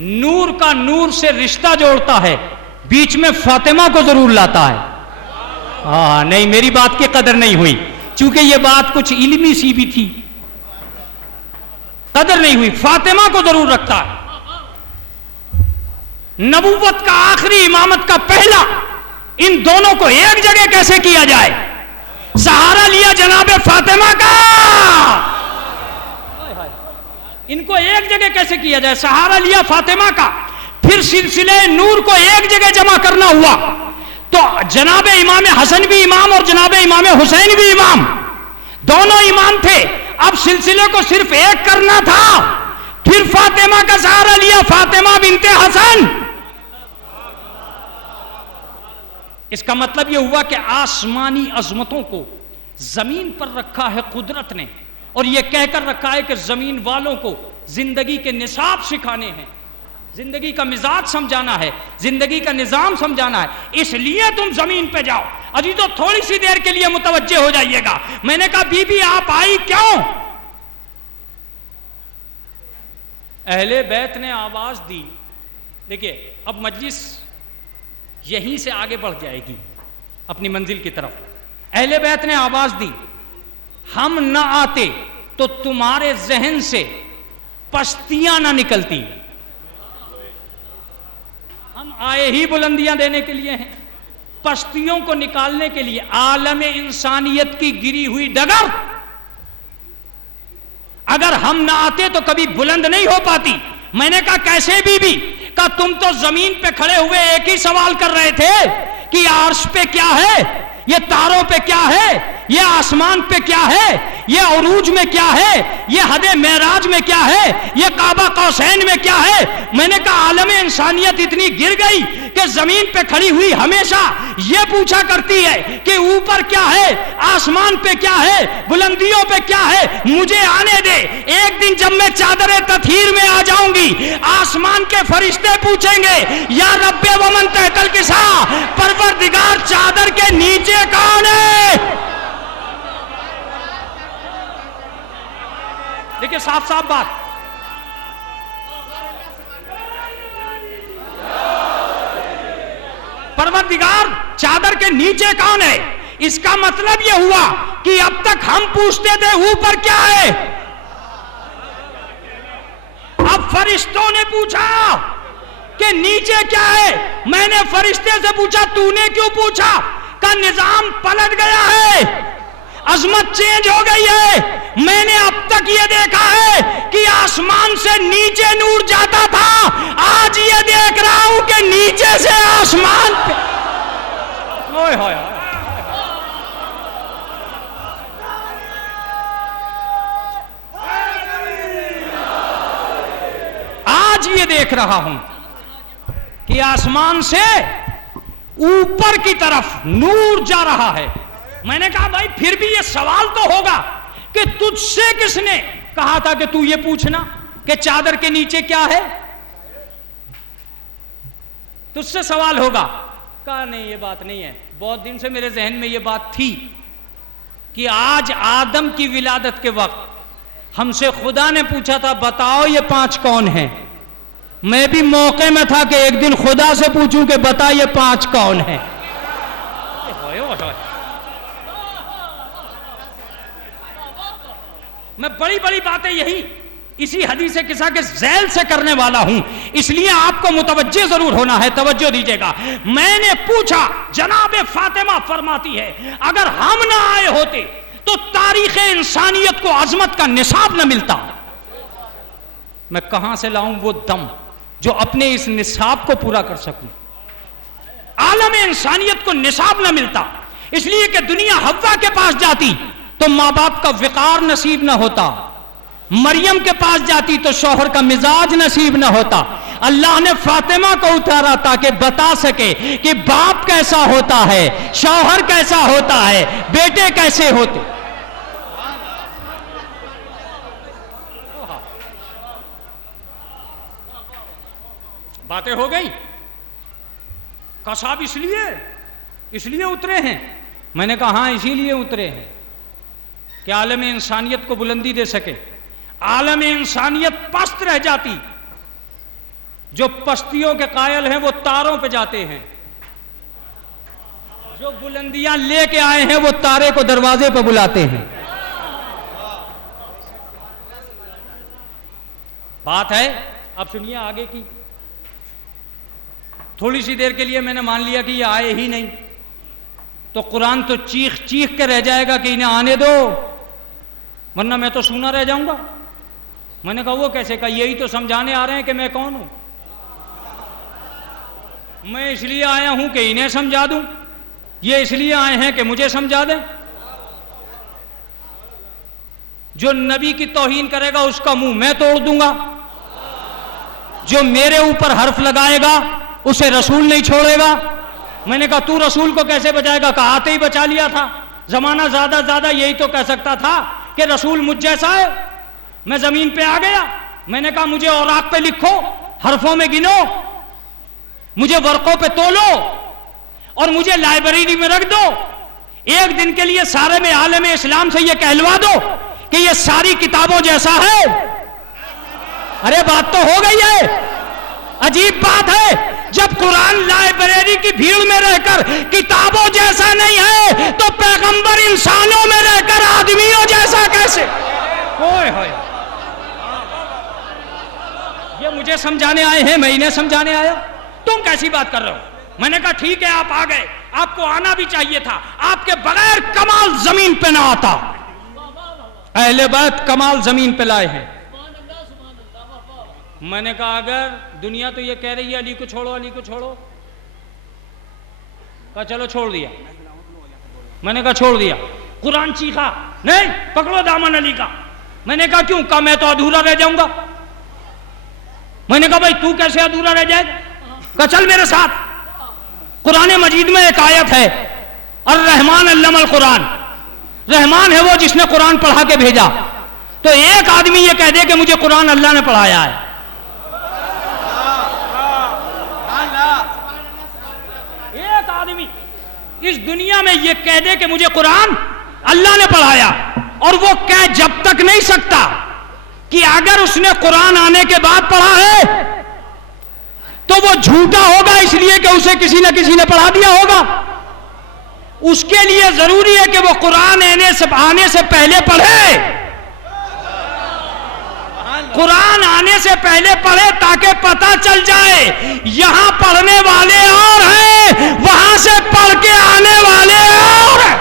नूर का नूर से रिश्ता जोड़ता है बीच में फातिमा को जरूर लाता है। हाँ नहीं, मेरी बात की कदर नहीं हुई, चूंकि यह बात कुछ इल्मी सी भी थी, कदर नहीं हुई। फातिमा को जरूर रखता है। नबूवत का आखिरी, इमामत का पहला, इन दोनों को एक जगह कैसे किया जाए? सहारा लिया जनाबे फातिमा का, इनको एक जगह कैसे किया जाए? सहारा लिया फातिमा का। फिर सिलसिले नूर को एक जगह जमा करना हुआ तो जनाबे इमाम हसन भी इमाम और जनाबे इमाम हुसैन भी इमाम, दोनों इमाम थे। अब सिलसिले को सिर्फ एक करना था। फिर फातिमा का सहारा लिया, फातिमा बिनते हसन। इसका मतलब यह हुआ कि आसमानी अजमतों को जमीन पर रखा है कुदरत ने, और यह कहकर रखा है कि जमीन वालों को जिंदगी के निसाब सिखाने हैं, जिंदगी का मिजाज समझाना है, जिंदगी का निजाम समझाना है, इसलिए तुम जमीन पे जाओ। अजी तो थोड़ी सी देर के लिए मुतवज्जे हो जाइएगा। मैंने कहा बीबी आप आई क्यों? अहले बैत ने आवाज दी। देखिए, अब मजलिस यहीं से आगे बढ़ जाएगी अपनी मंजिल की तरफ। अहले बैत ने आवाज दी, हम न आते तो तुम्हारे जहन से पश्तियां ना निकलती। हम आए ही बुलंदियां देने के लिए हैं, पश्तियों को निकालने के लिए। आलम इंसानियत की गिरी हुई डगर अगर हम ना आते तो कभी बुलंद नहीं हो पाती। मैंने कहा कैसे बीबी? का तुम तो जमीन पे खड़े हुए एक ही सवाल कर रहे थे कि अर्श पे क्या है, ये तारों पे क्या है, ये आसमान पे क्या है, ये उरूज में क्या है, ये हदे मेराज में क्या है, ये काबा कौसैन में क्या है। मैंने कहा आलम इंसानियत इतनी गिर गई कि जमीन पे खड़ी हुई हमेशा ये पूछा करती है कि ऊपर क्या है, आसमान पे क्या है, बुलंदियों पे क्या है। मुझे आने दे, एक दिन जब मैं चादर तथहीर में आ जाऊंगी, आसमान के फरिश्ते पूछेंगे या रब्बे वमन तहतल किसा, परवरदिगार चादर के नीचे कौन है? देखिए साफ साफ बात, परवरदिगार चादर के नीचे कौन है? इसका मतलब यह हुआ कि अब तक हम पूछते थे ऊपर क्या है, अब फरिश्तों ने पूछा कि नीचे क्या है। मैंने फरिश्ते से पूछा तूने क्यों पूछा? का निजाम पलट गया है, अजमत चेंज हो गई है। मैंने अब तक ये देखा है कि आसमान से नीचे नूर जाता था, आज ये देख रहा हूं कि नीचे से आसमान पे। ओए होए होए। आज ये देख रहा हूं कि आसमान से ऊपर की तरफ नूर जा रहा है। मैंने कहा भाई फिर भी ये सवाल तो होगा कि तुझसे किसने कहा था कि तू ये पूछना कि चादर के नीचे क्या है? तुझसे सवाल होगा। कहा नहीं ये बात नहीं है। बहुत दिन से मेरे जहन में ये बात थी कि आज आदम की विलादत के वक्त हमसे खुदा ने पूछा था बताओ ये 5 कौन हैं। मैं भी मौके में था कि एक दिन खुदा से पूछूं कि बता ये 5 कौन हैं। मैं बड़ी बड़ी बातें यही इसी हदीस किस्सा के झैल से करने वाला हूं, इसलिए आपको मुतवज्जे जरूर होना है, तवज्जो दीजिएगा। मैंने पूछा, जनाब फातिमा फरमाती है अगर हम ना आए होते तो तारीख इंसानियत को अजमत का निसाब न मिलता। मैं कहां से लाऊं वो दम जो अपने इस निसाब को पूरा कर सकूं। आलम इंसानियत को निसाब न मिलता, इसलिए कि दुनिया हव्वा के पास जाती तो मां बाप का विकार नसीब न होता, मरियम के पास जाती तो शौहर का मिजाज नसीब न होता। अल्लाह ने फातिमा को उतारा ताकि बता सके कि बाप कैसा होता है, शौहर कैसा होता है, बेटे कैसे होते। बातें हो गई। कसाब इसलिए उतरे हैं। मैंने कहा हाँ इसीलिए उतरे हैं कि आलम इंसानियत को बुलंदी दे सके। आलम इंसानियत पस्त रह जाती, जो पस्तियों के कायल हैं वो तारों पे जाते हैं, जो बुलंदियां लेके आए हैं वो तारे को दरवाजे पे बुलाते हैं। बात है, अब सुनिए आगे की। थोड़ी सी देर के लिए मैंने मान लिया कि ये आए ही नहीं, तो कुरान तो चीख चीख के रह जाएगा कि इन्हें आने दो वरना मैं तो सूना रह जाऊंगा। मैंने कहा वो कैसे? कहा यही तो समझाने आ रहे हैं कि मैं कौन हूं। मैं इसलिए आया हूं कि इन्हें समझा दूं, ये इसलिए आए हैं कि मुझे समझा दें। जो नबी की तौहीन करेगा उसका मुंह मैं तोड़ दूंगा, जो मेरे ऊपर हर्फ लगाएगा उसे रसूल नहीं छोड़ेगा। मैंने कहा तू रसूल को कैसे बचाएगा? कहा आते ही बचा लिया था। जमाना ज्यादा यही तो कह सकता था कि रसूल मुझ जैसा है। मैं जमीन पे आ गया। मैंने कहा मुझे औराक पे लिखो, हरफों में गिनो, मुझे वर्कों पे तोलो और मुझे लाइब्रेरी में रख दो। एक दिन के लिए सारे में आलम इस्लाम से यह कहलवा दो कि यह सारी किताबों जैसा है। अरे बात तो हो गई है। अजीब बात है, जब कुरान लाइब्रेरी की भीड़ में रहकर किताबों जैसा नहीं है तो पैगंबर इंसानों में रहकर आदमियों जैसा कैसे? होय होय। ये मुझे समझाने आए हैं, मैं इन्हें समझाने आया। तुम कैसी बात कर रहे हो? मैंने कहा ठीक है आप आ गए, आपको आना भी चाहिए था। आपके बगैर कमाल जमीन पे ना आता। अहले बैत कमाल जमीन पे लाए हैं। मैंने कहा अगर दुनिया तो ये कह रही है अली को छोड़ो, अली को छोड़ो, कहा चलो छोड़ दिया। मैंने कहा छोड़ दिया। कुरान चीखा नहीं पकड़ो दामन अली का। मैंने कहा क्यों? कहा मैं तो अधूरा रह जाऊंगा। मैंने कहा भाई तू कैसे अधूरा रह जाएगा? कहा चल मेरे साथ। कुरान मजीद में एक आयत है, अर्रहमान अल्लमल कुरान। रहमान है वो जिसने कुरान पढ़ा के भेजा। तो एक आदमी ये कह दे कि मुझे कुरान अल्लाह ने पढ़ाया है। एक आदमी इस दुनिया में ये कह दे कि मुझे कुरान अल्लाह ने पढ़ाया, और वो कह जब तक नहीं सकता कि अगर उसने कुरान आने के बाद पढ़ा है तो वो झूठा होगा इसलिए कि उसे किसी न किसी ने पढ़ा दिया होगा। उसके लिए जरूरी है कि वो कुरान आने से पहले पढ़े, कुरान आने से पहले पढ़े, ताकि पता चल जाए यहां पढ़ने वाले और हैं, वहां से पढ़ के आने वाले और हैं।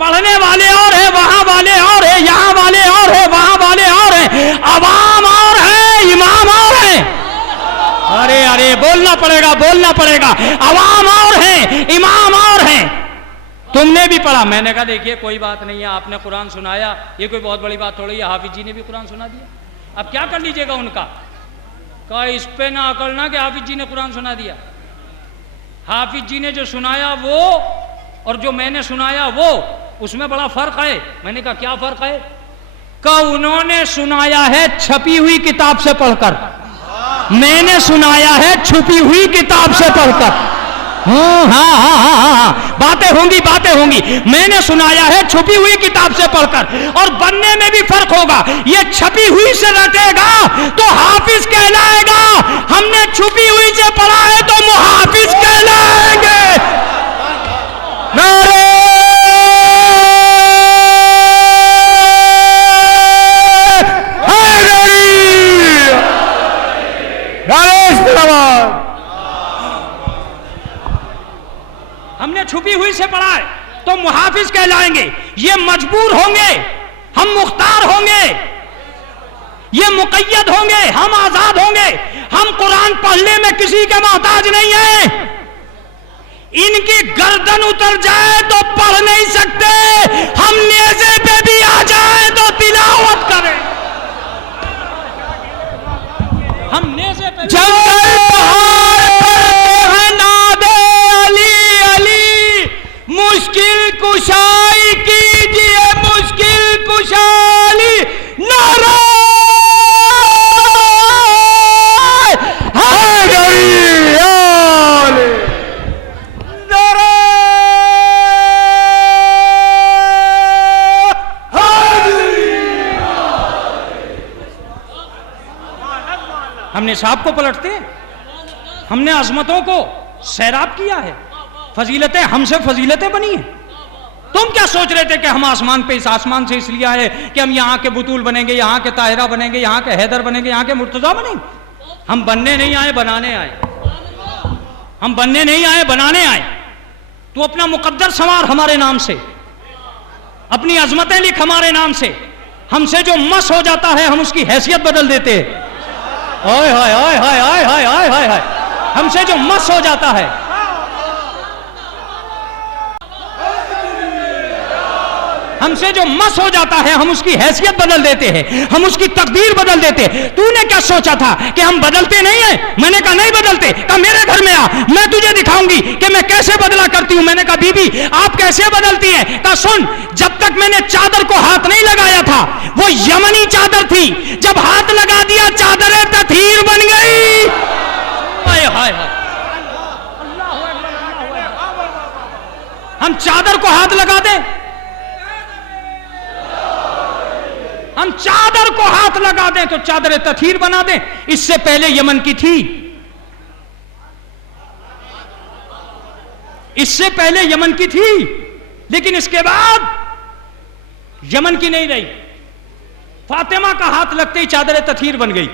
पढ़ने वाले और है, वहां वाले और है, यहां वाले और है, वहां वाले और है, अवाम और है, इमाम और है। अरे अरे बोलना पड़ेगा, बोलना पड़ेगा। अवाम और है, इमाम और है। तुमने भी पढ़ा। मैंने कहा देखिए कोई बात नहीं है, आपने कुरान सुनाया, ये कोई बहुत बड़ी बात थोड़ी है, हाफिज जी ने भी कुरान सुना दिया, अब क्या कर लीजिएगा उनका। कहा इस पे ना अकड़ना कि हाफिज जी ने कुरान सुना दिया। हाफिज जी ने जो सुनाया वो और जो मैंने सुनाया वो, उसमें बड़ा फर्क है। मैंने कहा क्या फर्क है। कहा उन्होंने सुनाया है छपी हुई किताब से पढ़कर, मैंने सुनाया है छुपी हुई किताब से पढ़कर। हाँ, बातें होंगी, बातें होंगी। मैंने सुनाया है छुपी हुई किताब से पढ़कर, और बनने में भी फर्क होगा। ये छपी हुई से रटेगा तो हाफिज कहलाएगा, हमने छुपी हुई से पढ़ा है तो मुहाफिज कहलाएंगे। नारे हमने छुपी हुई से पढ़ा है तो मुहाफिज कहलाएंगे। ये मजबूर होंगे, हम मुख्तार होंगे। ये मुक़य्यद होंगे, हम आजाद होंगे। हम कुरान पढ़ने में किसी के मोहताज नहीं है। इनकी गर्दन उतर जाए तो पढ़ नहीं सकते, हम नेज़े पे भी आ जाए तो तिलावत करें। हम नेज़े पे जंगल मुश्किल कुशाई कीजिए, मुश्किल कुशाई नारा हमने साहब को पलटते, हमने अजमतों को सैराब किया है। फजीलतें हमसे फजीलतें बनी हैं। तुम क्या सोच रहे थे कि हम आसमान पे इस आसमान से इसलिए आए कि हम यहाँ के बुतूल बनेंगे, यहाँ के ताहिरा बनेंगे, यहाँ के हैदर बनेंगे, यहाँ के मुर्तजा बनेंगे। हम बनने नहीं आए, बनाने आए। हम बनने नहीं आए, बनाने आए। तू अपना मुकद्दर संवार हमारे नाम से, अपनी अजमतें लिख हमारे नाम से। हमसे जो मस हो जाता है हम उसकी हैसियत बदल देते हैं। ओए हाय हाय हाय हाय हाय हाय हाय हाय, हमसे जो मस हो जाता है, हमसे जो मस हो जाता है हम उसकी हैसियत बदल देते हैं, हम उसकी तकदीर बदल देते हैं। तूने क्या सोचा था कि हम बदलते नहीं है? मैंने कहा नहीं बदलते। कहा मेरे घर में आ, मैं तुझे दिखाऊंगी कि मैं कैसे बदला करती हूं। मैंने कहा बीबी आप कैसे बदलती हैं? कहा सुन, जब तक मैंने चादर को हाथ नहीं लगाया था वो यमनी चादर थी, जब हाथ लगा दिया चादर तथीर बन गई। हाय हाय हाय, हम चादर को हाथ लगा दें, हम चादर को हाथ लगा दें तो चादर तथीर बना दें। इससे पहले यमन की थी, इससे पहले यमन की थी, लेकिन इसके बाद यमन की नहीं रही। फातिमा का हाथ लगते ही चादर तथीर बन गई।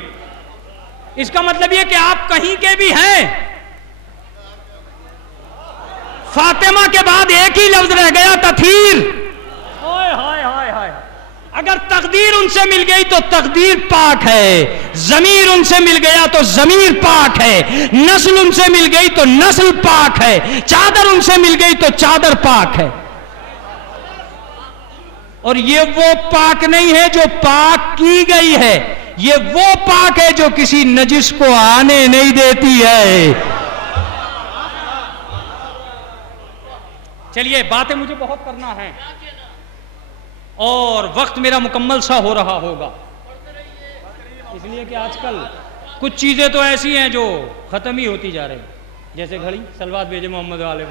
इसका मतलब यह कि आप कहीं के भी हैं, फातिमा के बाद एक ही लफ्ज रह गया, तथीर। हाय हाय हाय हाय, अगर तकदीर उनसे मिल गई तो तकदीर पाक है, जमीर उनसे मिल गया तो जमीर पाक है, नस्ल उनसे मिल गई तो नस्ल पाक है, चादर उनसे मिल गई तो चादर पाक है। और ये वो पाक नहीं है जो पाक की गई है, ये वो पाक है जो किसी नजिस को आने नहीं देती है। चलिए, बातें मुझे बहुत करना है और वक्त मेरा मुकम्मल सा हो रहा होगा, इसलिए कि आजकल कुछ चीजें तो ऐसी हैं जो खत्म ही होती जा रही, जैसे घड़ी। सलवात भेजे मोहम्मद वाले।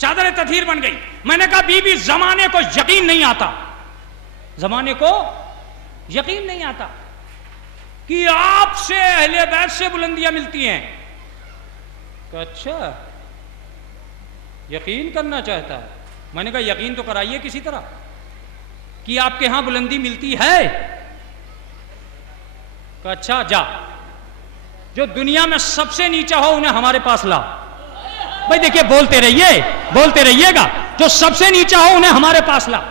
चादर तथीर बन गई। मैंने कहा बीबी जमाने को यकीन नहीं आता, जमाने को यकीन नहीं आता कि आपसे अहले बैत से बुलंदियां मिलती हैं। अच्छा, यकीन करना चाहता है। मैंने कहा यकीन तो कराइए किसी तरह कि आपके यहां बुलंदी मिलती है। अच्छा, जा, जो दुनिया में सबसे नीचा हो उन्हें हमारे पास ला। भाई देखिए, बोलते रहिएगा, जो सबसे नीचा हो उन्हें हमारे पास ला।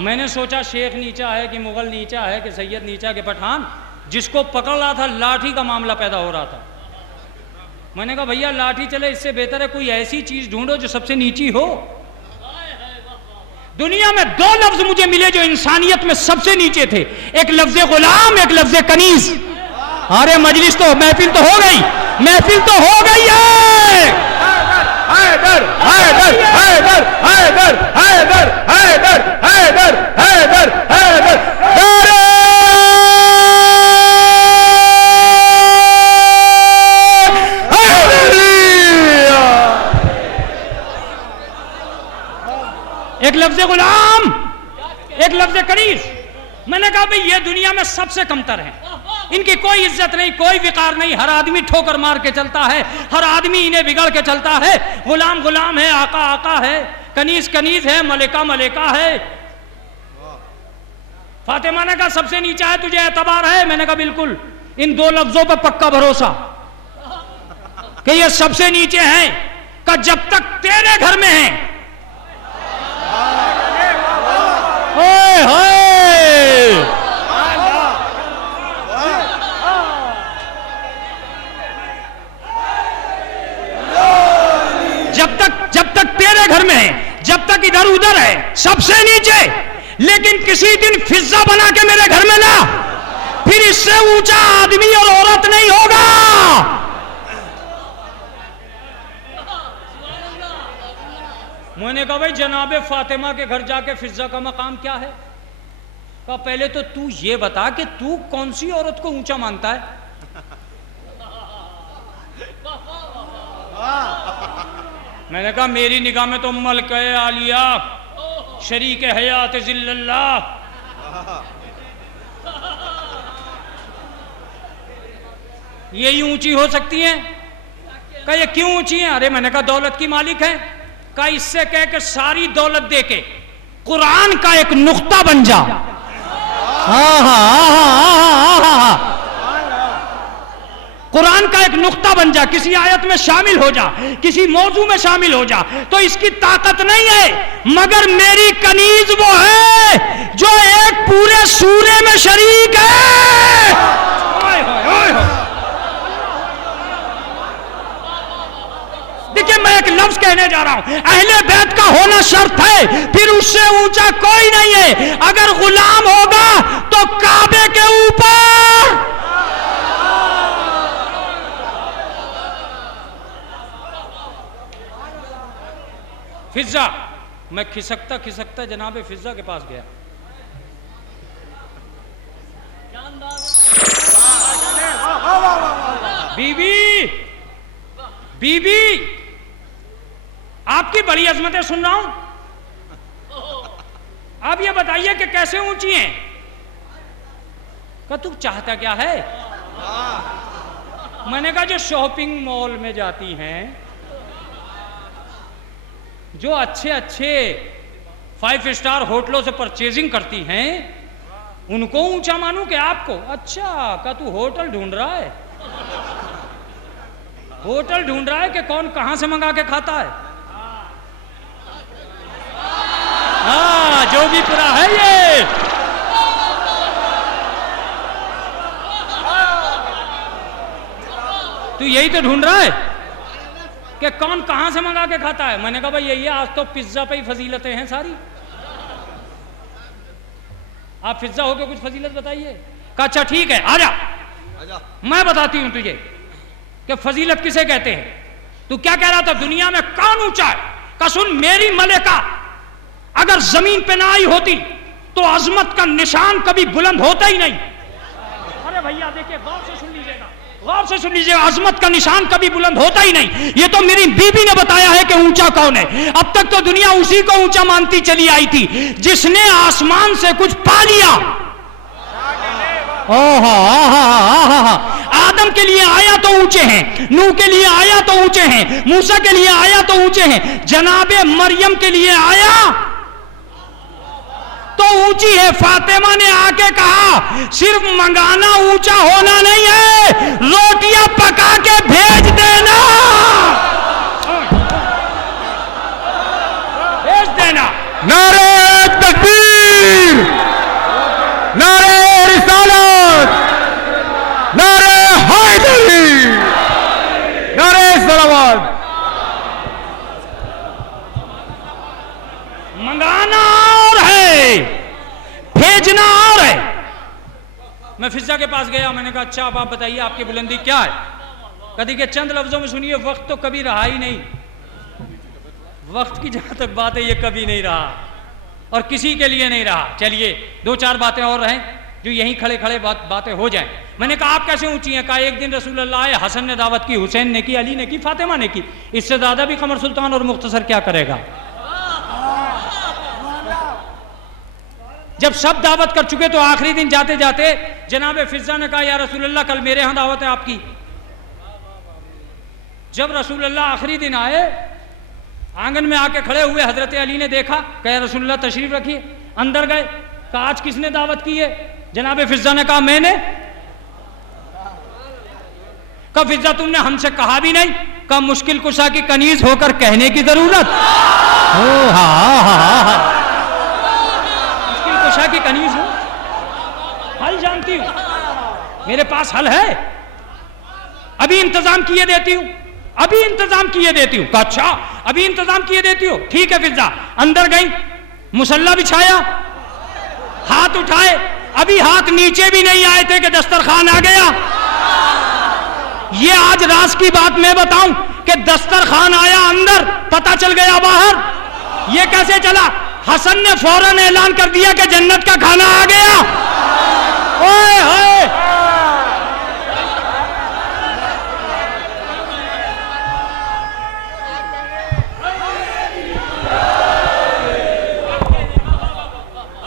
मैंने सोचा शेख नीचा है कि मुगल नीचा है कि सैयद नीचा के पठान। जिसको पकड़ रहा था लाठी का मामला पैदा हो रहा था। मैंने कहा भैया लाठी चले, इससे बेहतर है कोई ऐसी चीज ढूंढो जो सबसे नीची हो। दुनिया में दो लफ्ज मुझे मिले जो इंसानियत में सबसे नीचे थे, एक लफ्ज गुलाम, एक लफ्ज कनीज। अरे मजलिस तो, महफिल तो हो गई, महफिल तो हो गई है। हैदर हैदर हैदर हैदर हैदर हैदर हैदर हैदर हैदर। एक लफ्ज गुलाम, एक लफ्ज कनीज। मैंने कहा भाई ये दुनिया में सबसे कमतर हैं, इनकी कोई इज्जत नहीं, कोई विकार नहीं। हर आदमी ठोकर मार के चलता है, हर आदमी इन्हें बिगड़ के चलता है। गुलाम गुलाम है, आका आका है, कनीज कनीज है, मलिका मलिका है। फातिमा ने कहा सबसे नीचा है, तुझे एतबार है? मैंने कहा बिल्कुल, इन दो लफ्जों पर पक्का भरोसा कि ये सबसे नीचे हैं। का जब तक तेरे घर में है, ओए होए, जब तक तेरे घर में है, जब तक इधर उधर है, सबसे नीचे। लेकिन किसी दिन फिजा बना के मेरे घर में ला, फिर इससे ऊंचा आदमी और औरत नहीं होगा। मैंने कहा भाई जनाबे फातिमा के घर जाके फिजा का मकाम क्या है? कहा पहले तो तू ये बता कि तू कौन सी औरत को ऊंचा मानता है? मैंने कहा मेरी निगाह में तो मलके आलिया, शरीक हयात जिल्लल्लाह, यही ऊंची हो सकती है। कहा ये क्यों ऊंची है? अरे मैंने कहा दौलत की मालिक है। कहा इससे कह के सारी दौलत दे के कुरान का एक नुक्ता बन जा। कुरान का एक नुक्ता बन जा, किसी आयत में शामिल हो जा, किसी मौजू में शामिल हो जा, तो इसकी ताकत नहीं है। मगर मेरी कनीज वो है जो एक पूरे सूरे में शरीक है। देखिए मैं एक लफ्ज कहने जा रहा हूं, अहले बैत का होना शर्त है, फिर उससे ऊंचा कोई नहीं है। अगर गुलाम होगा तो काबे के ऊपर। फिजा, मैं खिसकता खिसकता जनाबे फिजा के पास गया। बीबी बीबी, आपकी बड़ी अजमतें सुन रहा हूं, आप ये बताइए कि कैसे ऊंची हैं? कहा तू चाहता क्या है? मैंने कहा जो शॉपिंग मॉल में जाती हैं, जो अच्छे अच्छे 5 स्टार होटलों से परचेजिंग करती हैं, उनको ऊंचा मानूं कि आपको? अच्छा, का तू होटल ढूंढ रहा है? होटल ढूंढ रहा है कि कौन कहां से मंगा के खाता है? हाँ, जोगीपुरा है ये। तू यही तो ढूंढ रहा है कि कौन कहां से मंगा के खाता है? मैंने कहा भाई यही है, आज तो पिज्जा पे ही फजीलतें हैं सारी। आप पिज्जा हो के कुछ फजीलत बताइए। कहा अच्छा ठीक है, आजा मैं बताती हूं तुझे कि फजीलत किसे कहते हैं। तू क्या कह रहा था? दुनिया में कौन ऊंचा है? का सुन, मेरी मलिका अगर जमीन पे ना आई होती तो अजमत का निशान कभी बुलंद होता ही नहीं। अरे भैया देखिए, गौर से सुन लीजिएगा, गौर से सुन लीजिए, अजमत का निशान कभी बुलंद होता ही नहीं। ये तो मेरी बीबी ने बताया है कि ऊंचा कौन है। अब तक तो दुनिया उसी को ऊंचा मानती चली आई थी जिसने आसमान से कुछ पा लिया। आदम के लिए आया तो ऊंचे हैं, नूह के लिए आया तो ऊंचे हैं, मूसा के लिए आया तो ऊंचे हैं, जनाबे मरियम के लिए आया तो ऊंची है। फातिमा ने आके कहा सिर्फ मंगाना ऊंचा होना नहीं है, रोटियां पका के भेज देना, भेज देना। नारे तकबीर, नारे रिसालत, नारे हैदरी, नारे सलावत। मंगाना और है, भेजना और है। मैं फिजा के पास गया, मैंने कहा अच्छा अब आप बताइए आपकी बुलंदी क्या है। कभी के चंद लफ्जों में सुनिए, वक्त तो कभी रहा ही नहीं। वक्त की जहां तक बात है ये कभी नहीं रहा और किसी के लिए नहीं रहा। चलिए दो चार बातें और हैं जो यहीं खड़े खड़े बातें हो जाएं। मैंने कहा आप कैसे ऊंची हैं? कहा एक दिन रसूलुल्लाह आए, हसन ने दावत की, हुसैन ने की, अली ने की, फातिमा ने की, इससे ज्यादा भी कमर सुल्तान और मुख्तसर क्या करेगा। जब सब दावत कर चुके तो आखिरी दिन जाते जाते जनाब फिजा ने कहा या रसूलुल्लाह कल मेरे यहां दावत है आपकी। जब रसूलुल्लाह आखिरी दिन आए, आंगन में आके खड़े हुए, हजरत अली ने देखा, कहा रसूलुल्लाह तशरीफ रखिए। अंदर गए, कहा आज किसने दावत की है? जनाब फिजा ने कहा मैंने। कहा फिजा तुमने हमसे कहा भी नहीं? कहा मुश्किल कुशा की कनीज होकर कहने की जरूरत। ओ हा, की कनीज हूं, हल जानती हूं, मेरे पास हल है, अभी इंतजाम किए देती हूं, अभी इंतजाम किए देती हूं। अच्छा अभी इंतजाम किए देती हो, ठीक है। फिजा अंदर गई, मुसल्ला बिछाया, हाथ उठाए, अभी हाथ नीचे भी नहीं आए थे कि दस्तरखान आ गया। ये आज राज की बात मैं बताऊं कि दस्तरखान आया अंदर, पता चल गया बाहर। ये कैसे चला? हसन ने फौरन ऐलान कर दिया कि जन्नत का खाना आ गया। ओए होए,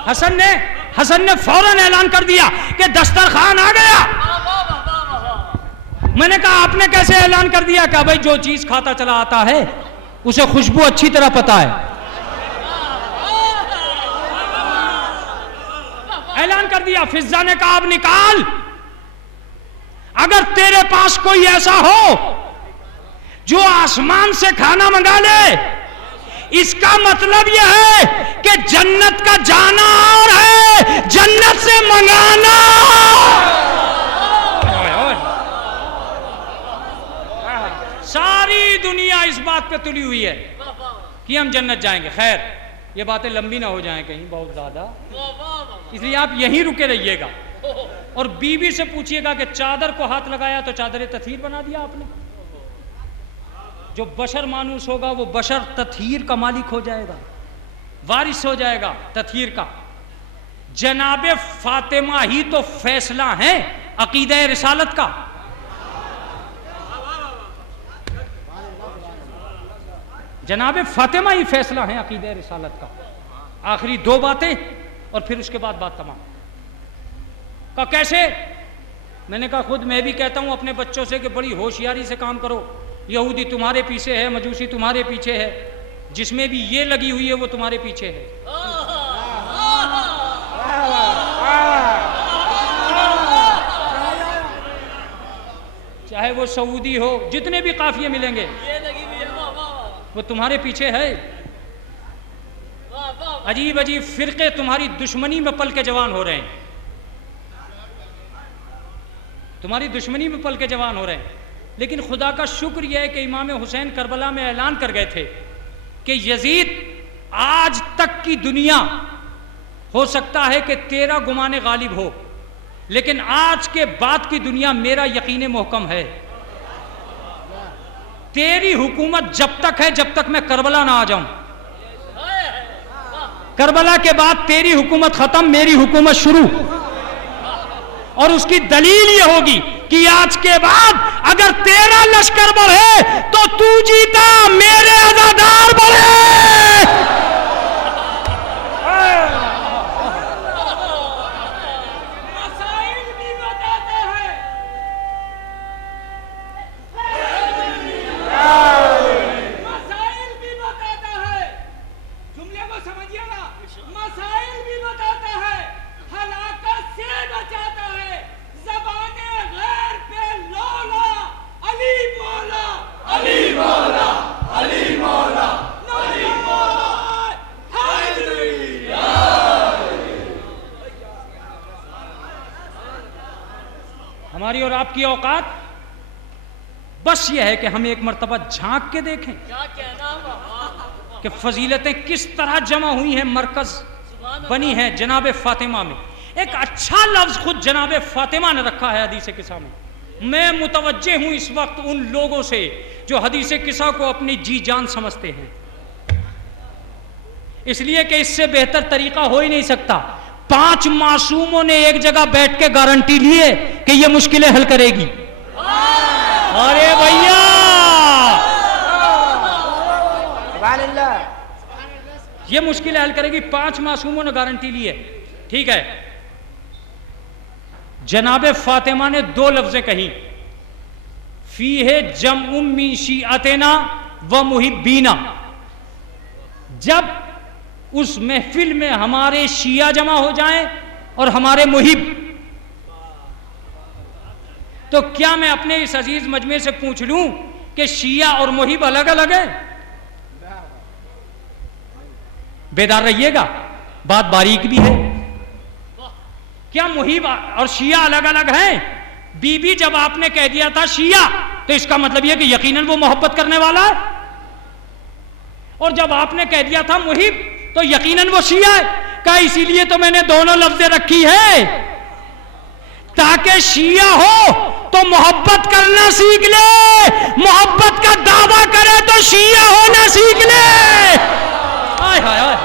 हसन ने फौरन ऐलान कर दिया कि दस्तरखान आ गया। मैंने कहा आपने कैसे ऐलान कर दिया? क्या भाई जो चीज खाता चला आता है उसे खुशबू अच्छी तरह पता है। ऐलान कर दिया। फिजा ने कहा अब निकाल, अगर तेरे पास कोई ऐसा हो जो आसमान से खाना मंगा ले, इसका मतलब यह है कि जन्नत का जाना और है, जन्नत से मंगाना। सारी दुनिया इस बात पे तुली हुई है कि हम जन्नत जाएंगे। खैर ये बातें लंबी ना हो जाएं कहीं बहुत ज्यादा, इसलिए आप यहीं रुके रहिएगा और बीवी से पूछिएगा कि चादर को हाथ लगाया तो चादर तथहीर बना दिया आपने। जो बशर मानूस होगा वो बशर तथहीर का मालिक हो जाएगा, वारिस हो जाएगा तथहीर का। जनाबे फातिमा ही तो फैसला है अकीदे रिसालत का। जनाबे फातिमा ही फैसला है अकीदे रिसालत का। आखिरी दो बातें और फिर उसके बाद बात तमाम। का कैसे? मैंने कहा खुद मैं भी कहता हूं अपने बच्चों से कि बड़ी होशियारी से काम करो। यहूदी तुम्हारे पीछे है, मजूसी तुम्हारे पीछे है, जिसमें भी ये लगी हुई है वो तुम्हारे पीछे है। चाहे वो सऊदी हो, जितने भी काफिले मिलेंगे वो तुम्हारे पीछे है। अजीब अजीब फिरके तुम्हारी दुश्मनी में पल के जवान हो रहे हैं, तुम्हारी दुश्मनी में पल के जवान हो रहे हैं। लेकिन खुदा का शुक्र यह है कि इमाम हुसैन करबला में ऐलान कर गए थे कि यजीद आज तक की दुनिया हो सकता है कि तेरा गुमाने गालिब हो, लेकिन आज के बाद की दुनिया मेरा यकीन मोहकम है। तेरी हुकूमत जब तक है जब तक मैं करबला ना आ जाऊं। करबला के बाद तेरी हुकूमत खत्म, मेरी हुकूमत शुरू। और उसकी दलील यह होगी कि आज के बाद अगर तेरा लश्कर बढ़े तो तू जीता, मेरे अज़ादार बढ़े। हमारी और आपकी औकात बस यह है कि हम एक मर्तबा झांक के देखें कि फजीलतें किस तरह जमा हुई हैं, मरकज बनी है जनाब फातिमा में। एक अच्छा लफ्ज खुद जनाब फातिमा ने रखा है हदीस किसा में। मैं मुतवज्जे हूं इस वक्त उन लोगों से जो हदीस किसा को अपनी जी जान समझते हैं, इसलिए कि इससे बेहतर तरीका हो ही नहीं सकता। 5 मासूमों ने एक जगह बैठ के गारंटी लिए कि ये मुश्किलें हल करेगी। अरे भैया, ये मुश्किलें हल करेगी, 5 मासूमों ने गारंटी ली है। ठीक है, जनाब फातिमा ने 2 लफ्जें कही, फीहे जमउम मिन शिअतना व मुहिब्बीना। जब उस महफिल में हमारे शिया जमा हो जाएं और हमारे मुहिब, तो क्या मैं अपने इस अजीज मजमे से पूछ लूं कि शिया और मुहिब अलग अलग है? बेदार रहिएगा, बात बारीक भी है। क्या मुहिब और शिया अलग अलग हैं? बीबी जब आपने कह दिया था शिया, तो इसका मतलब यह कि यकीनन वो मोहब्बत करने वाला है, और जब आपने कह दिया था मुहिब, तो यकीनन वो शिया है। का इसीलिए तो मैंने दोनों लफ्जें रखी है, ताकि शिया हो तो मोहब्बत करना सीख ले, मोहब्बत का दावा करे तो शिया होना सीख ले। हाय हाय हाय,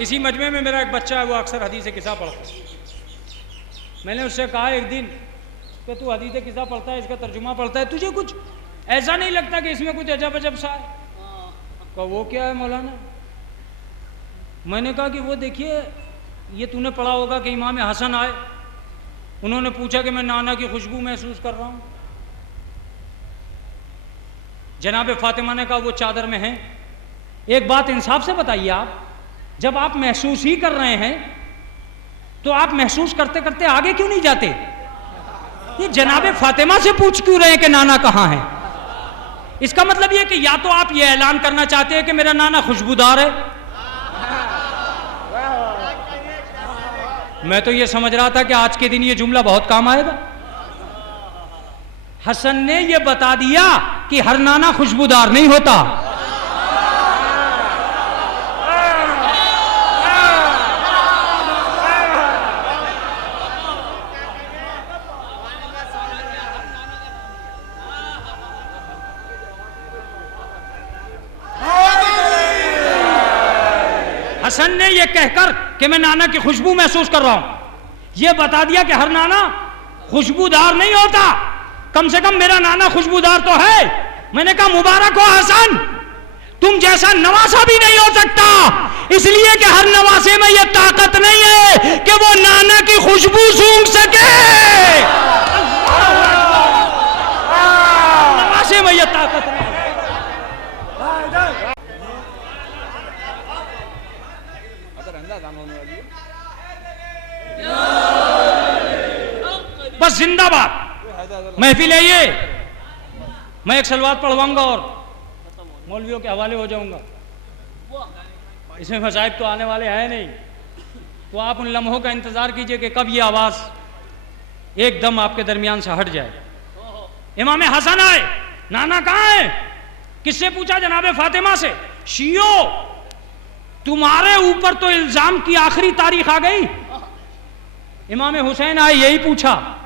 इसी मजमे में मेरा एक बच्चा है, वो अक्सर हदीस किसा पढ़ता है। मैंने उससे कहा एक दिन कि तू हदीस किसा पढ़ता है, इसका तर्जुमा पढ़ता है, तुझे कुछ ऐसा नहीं लगता कि इसमें कुछ अजब अजब सा है? कहा वो क्या है मौलाना? मैंने कहा कि वो देखिए, ये तूने पढ़ा होगा कि इमाम हसन आए, उन्होंने पूछा कि मैं नाना की खुशबू महसूस कर रहा हूं। जनाब फातिमा ने कहा वो चादर में है। एक बात इंसाफ से बताइए, आप जब आप महसूस ही कर रहे हैं तो आप महसूस करते करते आगे क्यों नहीं जाते? ये जनाब फातिमा से पूछ क्यों रहे हैं कि नाना कहां है? इसका मतलब ये कि या तो आप ये ऐलान करना चाहते हैं कि मेरा नाना खुशबूदार है। मैं तो ये समझ रहा था कि आज के दिन ये जुमला बहुत काम आएगा। हसन ने ये बता दिया कि हर नाना खुशबूदार नहीं होता। हसन ने यह कहकर कि मैं नाना की खुशबू महसूस कर रहा हूं, यह बता दिया कि हर नाना खुशबूदार नहीं होता। कम से कम मेरा नाना खुशबूदार तो है। मैंने कहा मुबारक हो हसन, तुम जैसा नवासा भी नहीं हो सकता, इसलिए कि हर नवासे में यह ताकत नहीं है कि वो नाना की खुशबू सूंघ सके। नवासे में यह ताकत नहीं है। बस जिंदाबाद महफिल है ये। मैं एक सलवात पढ़वाऊंगा और मौलवियों के हवाले हो जाऊंगा। इसमें मसाइब तो आने वाले हैं नहीं, तो आप उन लम्हों का इंतजार कीजिए कि कब ये आवाज एकदम आपके दरमियान से हट जाए। इमाम हसन आए, नाना कहाँ है? किससे पूछा? जनाब फातिमा से। शियो, तुम्हारे ऊपर तो इल्जाम की आखिरी तारीख आ गई। इमाम हुसैन आए, यही पूछा।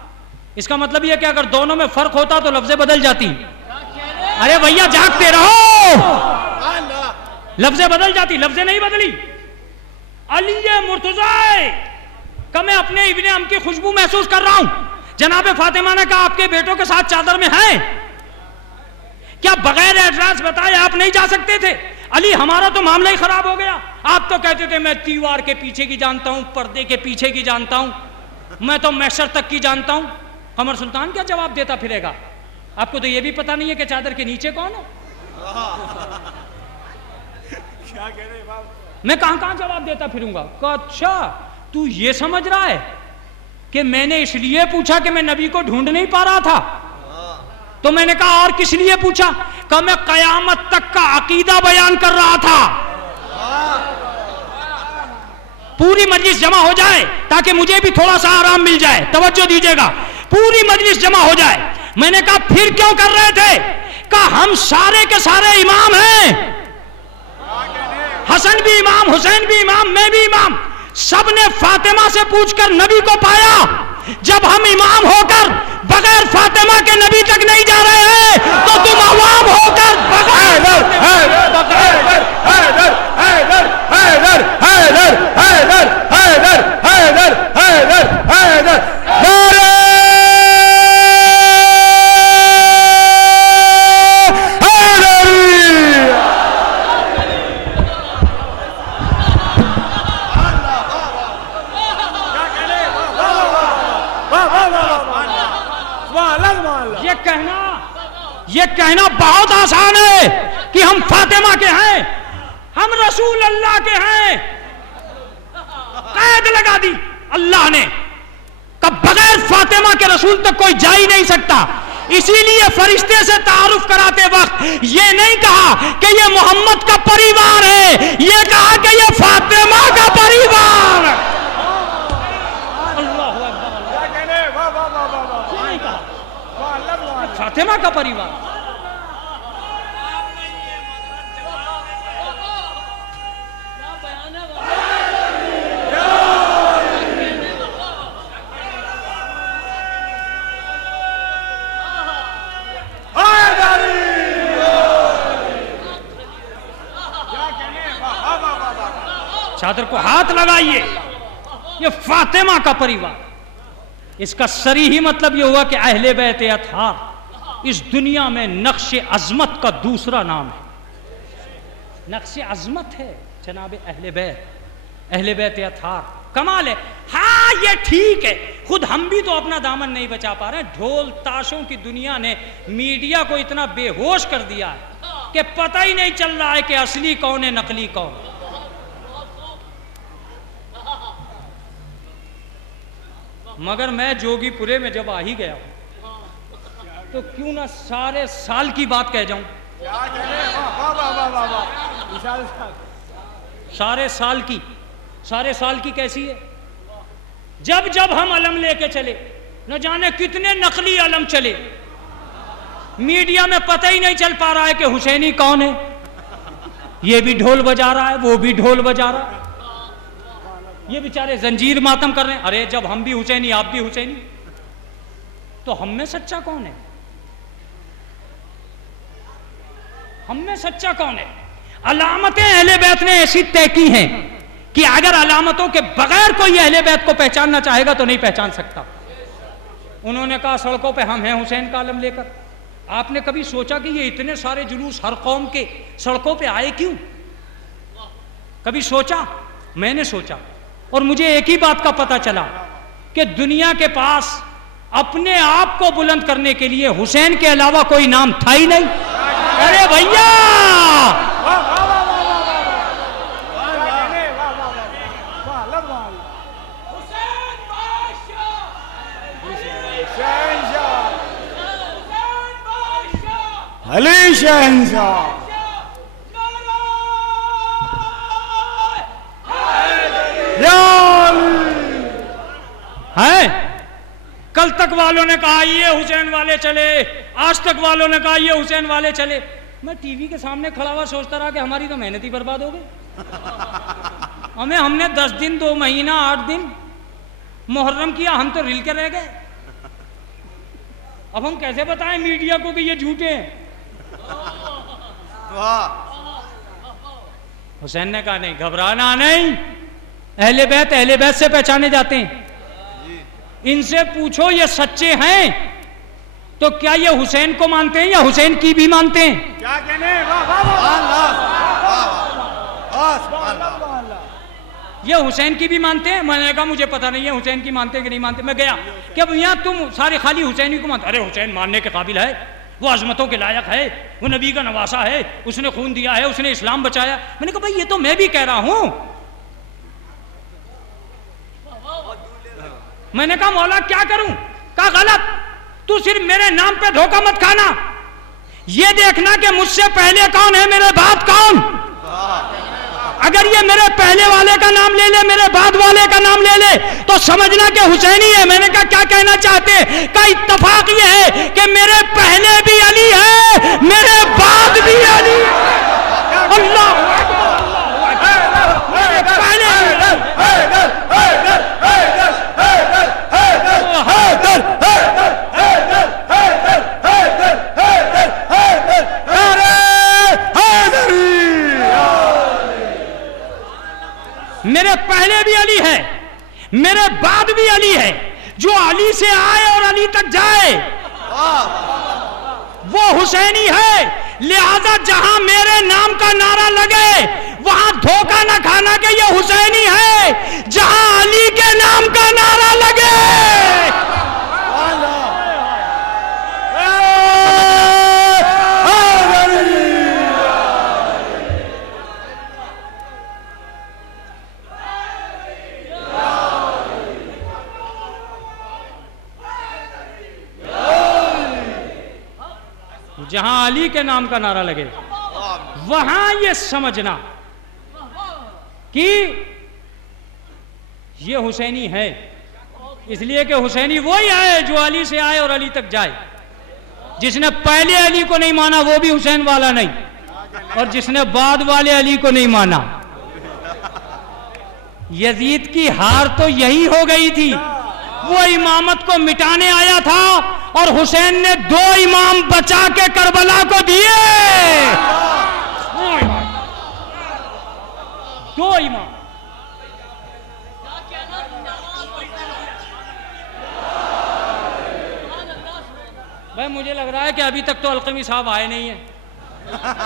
इसका मतलब यह कि अगर दोनों में फर्क होता तो लफ्जें बदल जाती। अरे भैया जागते रहो, लफ्जें बदल जाती, लफ्जें नहीं बदली। अली मुर्तजा का मैं अपने इब्ने अम की खुशबू महसूस कर रहा हूं। जनाब फातिमा ने कहा आपके बेटों के साथ चादर में है क्या? बगैर एड्रेस बताए आप नहीं जा सकते थे। अली हमारा तो मामला ही खराब हो गया। आप तो कहते थे मैं दीवार के पीछे की जानता हूं, पर्दे के पीछे की जानता हूं, मैं तो मैशर तक की जानता हूं। कमर सुल्तान क्या जवाब देता फिरेगा? आपको तो यह भी पता नहीं है कि चादर के नीचे कौन है। क्या कह रहे बाबा? मैं कहां कहां जवाब देता फिरूंगा। अच्छा तू ये समझ रहा है कि मैंने इसलिए पूछा कि मैं नबी को ढूंढ नहीं पा रहा था? तो मैंने कहा और किस लिए पूछा? कहा मैं कयामत तक का अकीदा बयान कर रहा था। पूरी मजलिस जमा हो जाए ताकि मुझे भी थोड़ा सा आराम मिल जाए। तवज्जो दीजिएगा, पूरी मजलिस जमा हो जाए। मैंने कहा फिर क्यों कर रहे थे? कहा हम सारे के सारे इमाम हैं। हसन भी इमाम, हुसैन भी इमाम, मैं भी इमाम। सबने फातिमा से पूछकर नबी को पाया। जब हम इमाम होकर बगैर फातिमा के नबी तक नहीं जा रहे हैं तो तुम अवाम होकर ये कहना बहुत आसान है कि हम फातिमा के हैं, हम रसूल अल्लाह के हैं। कैद लगा दी अल्लाह ने, कब बगैर फातिमा के रसूल तक कोई जा ही नहीं सकता। इसीलिए फरिश्ते से तारुफ कराते वक्त ये नहीं कहा कि ये मोहम्मद का परिवार है, ये कहा कि ये फातिमा का परिवार। फातिमा का परिवार। चादर को हाथ लगाइए, ये फातिमा का परिवार। इसका सरी ही मतलब ये हुआ कि अहले बैत अतहार इस दुनिया में नक्शे अजमत का दूसरा नाम है। नक्शे अजमत है जनाब अहले बैत अतहार। कमाल है। हाँ ये ठीक है, खुद हम भी तो अपना दामन नहीं बचा पा रहे हैं। ढोल ताशों की दुनिया ने मीडिया को इतना बेहोश कर दिया है कि पता ही नहीं चल रहा है कि असली कौन है नकली कौन। मगर मैं जोगीपुरे में जब आ ही गया तो क्यों ना सारे साल की बात कह जाऊं। सारे साल की कैसी है? जब जब हम अलम लेके चले, न जाने कितने नकली अलम चले, मीडिया में पता ही नहीं चल पा रहा है कि हुसैनी कौन है। ये भी ढोल बजा रहा है, वो भी ढोल बजा रहा है, ये बेचारे जंजीर मातम कर रहे हैं। अरे जब हम भी हुसैनी आप भी हुसैनी, तो हम में सच्चा कौन है? हम में सच्चा कौन है? अलामतें अहले बैत ने ऐसी तय की हैं कि अगर अलामतों के बगैर कोई अहले बैत को पहचानना चाहेगा तो नहीं पहचान सकता। उन्होंने कहा सड़कों पे हम हैं हुसैन का आलम लेकर। आपने कभी सोचा कि ये इतने सारे जुलूस हर कौम के सड़कों पे आए क्यों? कभी सोचा? मैंने सोचा और मुझे एक ही बात का पता चला कि दुनिया के पास अपने आप को बुलंद करने के लिए हुसैन के अलावा कोई नाम था ही नहीं। अरे भैया अली शहंशाह है। कल तक वालों ने कहा ये हुसैन वाले चले, आज तक वालों ने कहा ये हुसैन वाले चले। मैं टीवी के सामने खड़ा हुआ सोचता रहा कि हमारी तो मेहनत ही बर्बाद हो गई। हमने 10 दिन 2 महीना 8 दिन मुहर्रम किया, हम तो रिल के रह गए। अब हम कैसे बताएं मीडिया को कि ये झूठे हैं? हुसैन ने कहा नहीं, घबराना नहीं, अहले बैत से पहचाने जाते हैं। इनसे पूछो ये सच्चे हैं तो क्या ये हुसैन को मानते हैं या हुसैन की भी मानते हैं? क्या कहने? वाह वाह वाह, ये हुसैन की भी मानते हैं? मैंने कहा मुझे पता नहीं है हुसैन की मानते हैं कि नहीं मानते। मैं गया कि अब यहाँ तुम सारे खाली हुसैन ही को मानते। अरे हुसैन मानने के काबिल है, वो अजमतों के लायक है, वो नबी का नवासा है, उसने खून दिया है, उसने इस्लाम बचाया। मैंने कहा भाई ये तो मैं भी कह रहा हूं। मैंने कहा मौला क्या करूं? कहा गलत, तू सिर्फ मेरे नाम पे धोखा मत खाना, ये देखना कि मुझसे पहले कौन है, मेरे बाद कौन। अगर ये मेरे पहले वाले का नाम ले ले, मेरे बाद वाले का नाम ले ले, तो समझना कि हुसैनी है। मैंने कहा क्या कहना चाहते? का इत्तफाक ये है कि मेरे पहले भी अली है, मेरे बाद भी अली है। अल्लाह पहले मेरे पहले भी अली है, मेरे बाद भी अली है। जो अली से आए और अली तक जाए वो हुसैनी है। लिहाजा जहां मेरे नाम का नारा लगे वहां धोखा ना खाना कि ये हुसैनी है। जहां अली के नाम का नारा लगे जहां अली के नाम का नारा लगे वहां ये समझना कि ये हुसैनी है। इसलिए कि हुसैनी वही है जो अली से आए और अली तक जाए। जिसने पहले अली को नहीं माना वो भी हुसैन वाला नहीं, और जिसने बाद वाले अली को नहीं माना। यजीद की हार तो यही हो गई थी, वो इमामत को मिटाने आया था और हुसैन ने 2 इमाम बचा के करबला को दिए। 2 इमाम। भाई मुझे लग रहा है कि अभी तक तो अलकमी साहब आए नहीं है,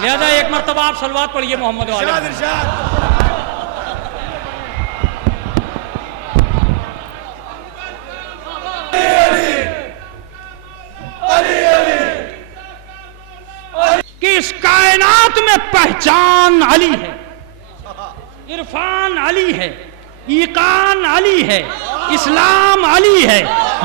लिहाजा एक मर्तबा आप सलवात पढ़िए मोहम्मद वाले। कि इस कायनात में पहचान अली है, इरफान अली है, ईकान अली है, इस्लाम अली है,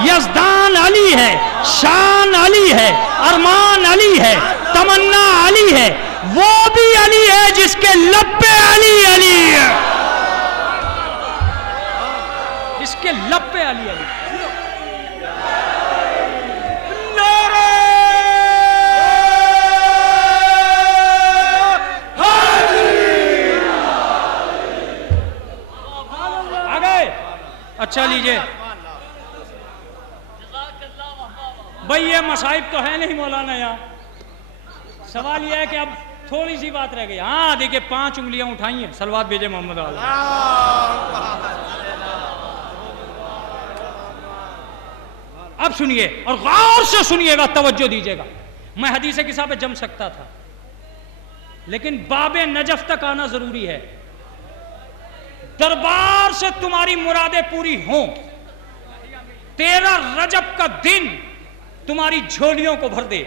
यज़दान अली है, शान अली है, अरमान अली है, तमन्ना अली है। वो भी अली है जिसके लब पे अली अली है, जिसके लब पे अली अली। अच्छा लीजिए भाई, ये मसाइब तो है नहीं मौलाना। यहाँ सवाल यह है कि अब थोड़ी सी बात रह गई। हाँ देखिए 5 उंगलियां उठाई हैं, सलवात भेजे मोहम्मद वाला। अब सुनिए और गौर से सुनिएगा, तवज्जो दीजिएगा। मैं हदीस किसा पे जम सकता था, लेकिन बाबे नजफ तक आना जरूरी है। दरबार से तुम्हारी मुरादें पूरी हों, 13 रजब का दिन तुम्हारी झोलियों को भर दे।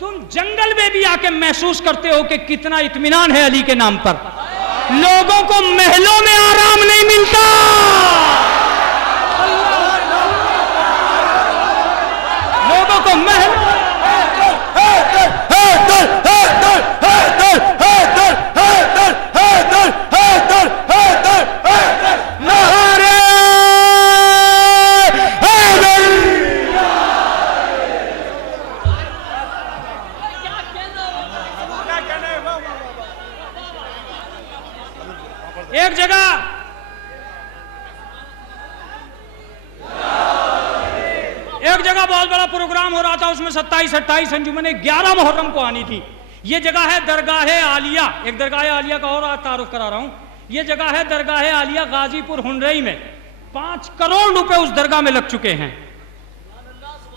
तुम जंगल में भी आके महसूस करते हो कि कितना इत्मीनान है अली के नाम पर। लोगों को महलों में आराम नहीं मिलता, लोगों को महल एक जगह बहुत बड़ा प्रोग्राम हो रहा था, उसमें 27-28 अंजुमने 11 मुहर्रम को आनी थी। ये जगह है दरगाह आलिया। एक दरगाह आलिया का और तारुफ करा रहा हूं। ये जगह है दरगाह आलिया गाजीपुर हुंडई में। 5 करोड़ रुपए उस दरगाह में लग चुके हैं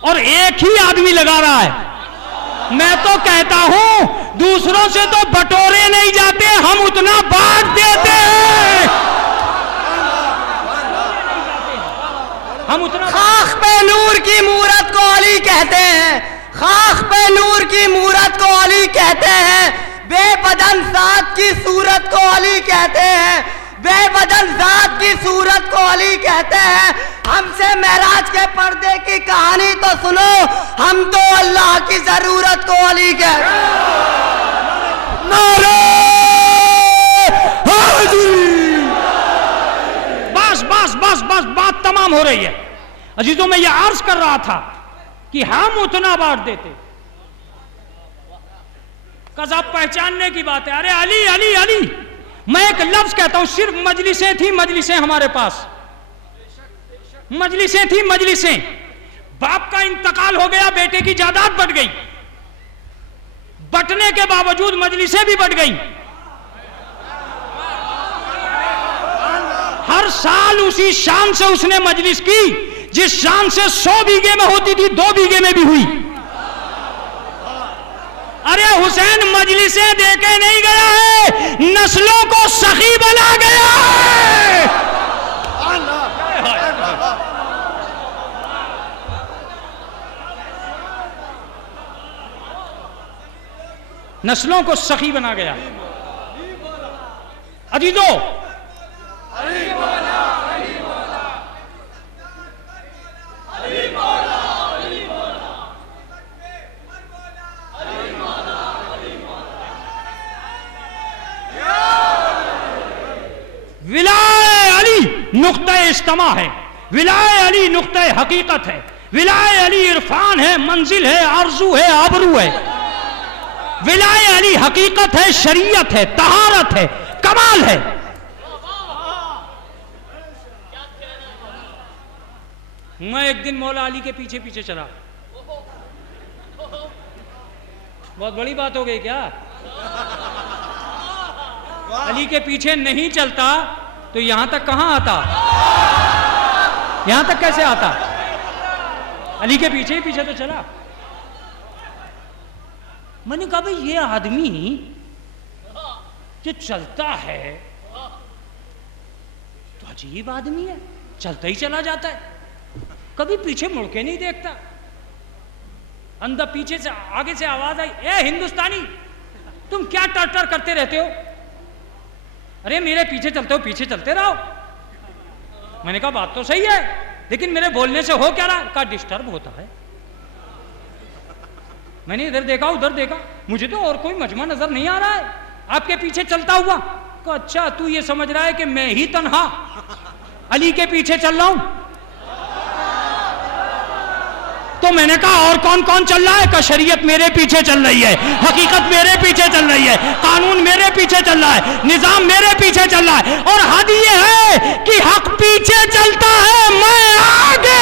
और एक ही आदमी लगा रहा है। मैं तो कहता हूं दूसरों से तो बटोरे नहीं जाते, हम उतना बांट देते हैं। हम उतना खाक पे नूर की मूरत को अली कहते हैं, खाक पे नूर की मूरत को अली कहते हैं, बेबदन जात की सूरत को अली कहते हैं, बेबदन जात की सूरत को अली कहते हैं। हमसे महराज के पर्दे की कहानी तो सुनो, हम तो अल्लाह की जरूरत को अली कहते हैं। नारे हाजिर। बस बस बस बस बात तमाम हो रही है। अजीजों, मैं ये अर्ज कर रहा था कि हम उतना बांट देते। कज़ाब पहचानने की बात है। अरे अली अली अली, मैं एक लफ्ज कहता हूं, सिर्फ मजलिसें थी, मजलिसें हमारे पास, मजलिसें थी, मजलिसें। बाप का इंतकाल हो गया, बेटे की जायदाद बढ़ गई, बंटने के बावजूद मजलिसें भी बढ़ गई। हर साल उसी शान से उसने मजलिस की जिस शान से 100 बीघे में होती थी, 2 बीघे में भी हुई। अरे हुसैन मजलिसें देके नहीं गया है, नस्लों को सखी बना गया है। नस्लों को सखी बना गया। अजीजों, विलाए अली नुक्ता इज्तिमा है, विलाए अली नुक्ता हकीकत है, विलाए अली इरफान है, मंजिल है, आरजू है, आबरू है। विलाए अली हकीकत है, शरीयत है, तहारत है, कमाल है। मैं एक दिन मौला अली के पीछे पीछे चला। बहुत बड़ी बात हो गई क्या? अली के पीछे नहीं चलता तो यहां तक कहां आता? यहां तक कैसे आता? अली के पीछे ही पीछे तो चला। मैंने कहा भाई ये आदमी जो चलता है तो अजीब आदमी है, चलता ही चला जाता है, कभी पीछे मुड़ के नहीं देखता। अंदर पीछे से आगे से आवाज आई, ए हिंदुस्तानी तुम क्या टर टर करते रहते हो? अरे मेरे पीछे चलते हो, पीछे चलते रहो। मैंने कहा बात तो सही है, लेकिन मेरे बोलने से हो क्या रहा? कहा डिस्टर्ब होता है। मैंने इधर देखा उधर देखा, मुझे तो और कोई मजमा नजर नहीं आ रहा है आपके पीछे चलता हुआ। कहा अच्छा तू ये समझ रहा है कि मैं ही तन्हा अली के पीछे चल रहा हूं? तो मैंने कहा और कौन कौन चल रहा है? का शरीयत मेरे पीछे चल रही है, हकीकत मेरे पीछे चल रही है, कानून मेरे पीछे चल रहा है, निजाम मेरे पीछे चल रहा है। और हद ये है कि हक पीछे चलता है, मैं आगे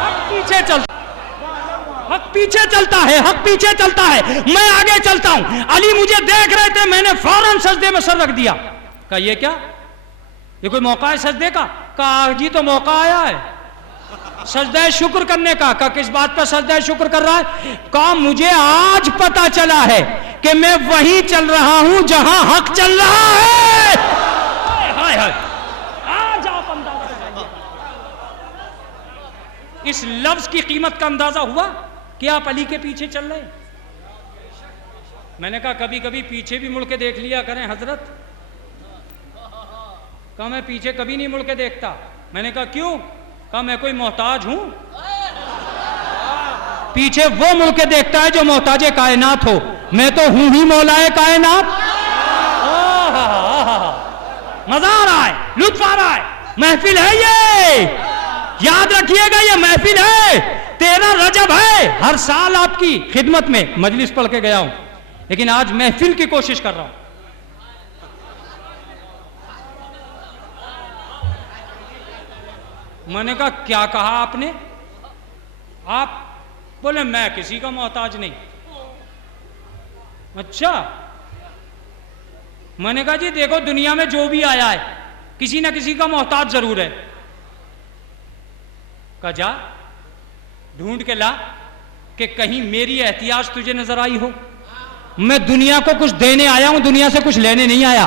हक पीछे चलता, हक पीछे चलता है, हक पीछे चलता है, मैं आगे चलता हूं। अली मुझे देख रहे थे, मैंने फौरन सजदे में सर रख दिया। कहा ये क्या, ये कोई मौका है सजदे का? कहा जी तो मौका आया है सजदा शुक्र करने का। कहा किस बात पर सजदा शुक्र कर रहा है? कहा मुझे आज पता चला है कि मैं वहीं चल रहा हूं जहां हक चल रहा है। हाय हाय, आज आप अंदाजा लगाइए, इस लफ्ज की कीमत का अंदाजा हुआ कि आप अली के पीछे चल रहे हैं। मैंने कहा कभी कभी पीछे भी मुड़ के देख लिया करें हजरत। कहा मैं पीछे कभी नहीं मुड़ के देखता। मैंने कहा क्यों? कहा मैं कोई मोहताज हूं? पीछे वो मुड़ के देखता है जो मोहताजे कायनात हो, मैं तो हूं ही मौलाए कायनात। मजा आ रहा है, लुत्फ आ रहा है, महफिल है ये, याद रखिएगा ये महफिल है, 13 रजब है। हर साल आपकी खिदमत में मजलिस पढ़ के गया हूं, लेकिन आज महफिल की कोशिश कर रहा हूं। मैंने कहा क्या कहा आपने? आप बोले मैं किसी का मोहताज नहीं। अच्छा, मैंने कहा जी देखो दुनिया में जो भी आया है किसी ना किसी का मोहताज जरूर है। कहा जा ढूंढ के ला कि कहीं मेरी एहतियाज तुझे नजर आई हो। मैं दुनिया को कुछ देने आया हूं, दुनिया से कुछ लेने नहीं आया।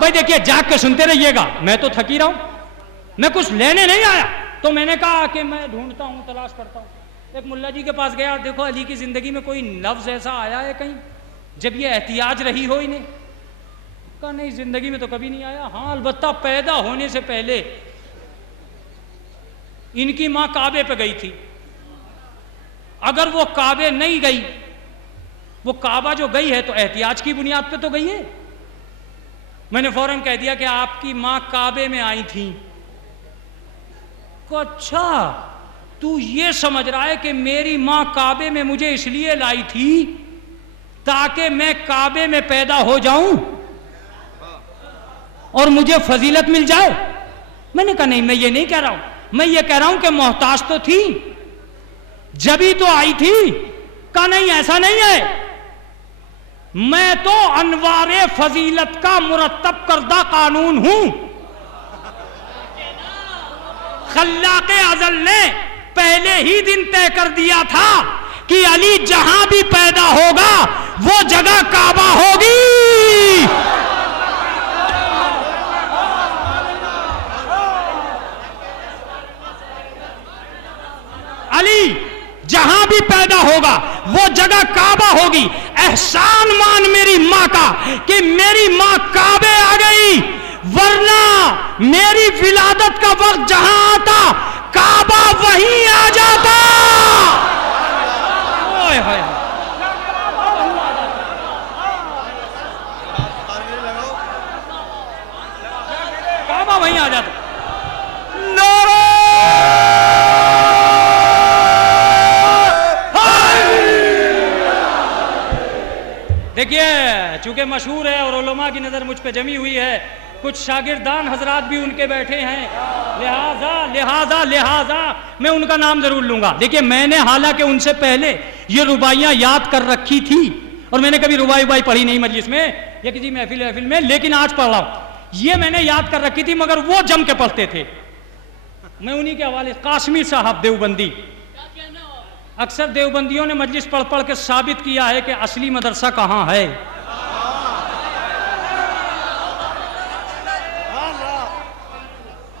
भाई देखिए जाग के सुनते रहिएगा, मैं तो थक ही रहा हूं, मैं कुछ लेने नहीं आया। तो मैंने कहा कि मैं ढूंढता हूं, तलाश करता हूं। एक मुल्ला जी के पास गया, देखो अली की जिंदगी में कोई लफ्ज ऐसा आया है कहीं जब ये एहतियाज रही हो इन्हें? कहा नहीं, जिंदगी में तो कभी नहीं आया। हाँ अलबत्ता पैदा होने से पहले इनकी मां काबे पे गई थी। अगर वो काबे नहीं गई, वो काबा जो गई है तो एहतियाज की बुनियाद पे तो गई है। मैंने फौरन कह दिया कि आपकी मां काबे में आई थी। अच्छा तू ये समझ रहा है कि मेरी मां काबे में मुझे इसलिए लाई थी ताकि मैं काबे में पैदा हो जाऊं और मुझे फजीलत मिल जाए? मैंने कहा नहीं, मैं ये नहीं कह रहा हूं, मैं ये कह रहा हूं कि मोहताज तो थी जभी तो आई थी। कहा नहीं ऐसा नहीं है, मैं तो अनवारे फजीलत का मुरत्तब करदा कानून हूं। खल्लाके अज़ल ने पहले ही दिन तय कर दिया था कि अली जहां भी पैदा होगा वो जगह काबा होगी। अली जहां भी पैदा होगा वो जगह काबा होगी। एहसान मान मेरी मां का कि मेरी मां काबे आ गई, वरना मेरी विलादत का वक्त जहां आता काबा वहीं आ जाता। ओए होए काबा वहीं आ जाता। देखिए चूंकि मशहूर है और उलमा की नजर मुझ पे जमी हुई है, कुछ शागिर्दान हजरात भी उनके बैठे हैं, लिहाजा लिहाजा लिहाजा मैं उनका नाम जरूर लूंगा। देखिए मैंने हालांकि उनसे पहले ये रुबाइयां याद कर रखी थी और मैंने कभी रुबाई पढ़ी नहीं मजलिस में या किसी महफिल में, लेकिन आज पढ़ रहा हूं। ये मैंने याद कर रखी थी मगर वो जम के पढ़ते थे। मैं उन्हीं के हवाले, कासमी साहब देवबंदी, अक्सर देवबंदियों ने मजलिस पढ़ पढ़ के साबित किया है कि असली मदरसा कहां है।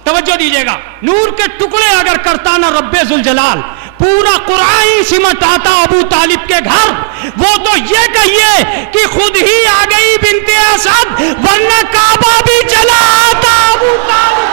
तवज्जो दीजिएगा, नूर के टुकड़े अगर करता ना रब्बे जुल जलाल, पूरा कुरान ही सिमट आता अबू तालिब के घर, वो तो ये कहिए कि खुद ही आ गई बिनते असद, वरना काबा भी चला आता अबू तालिब।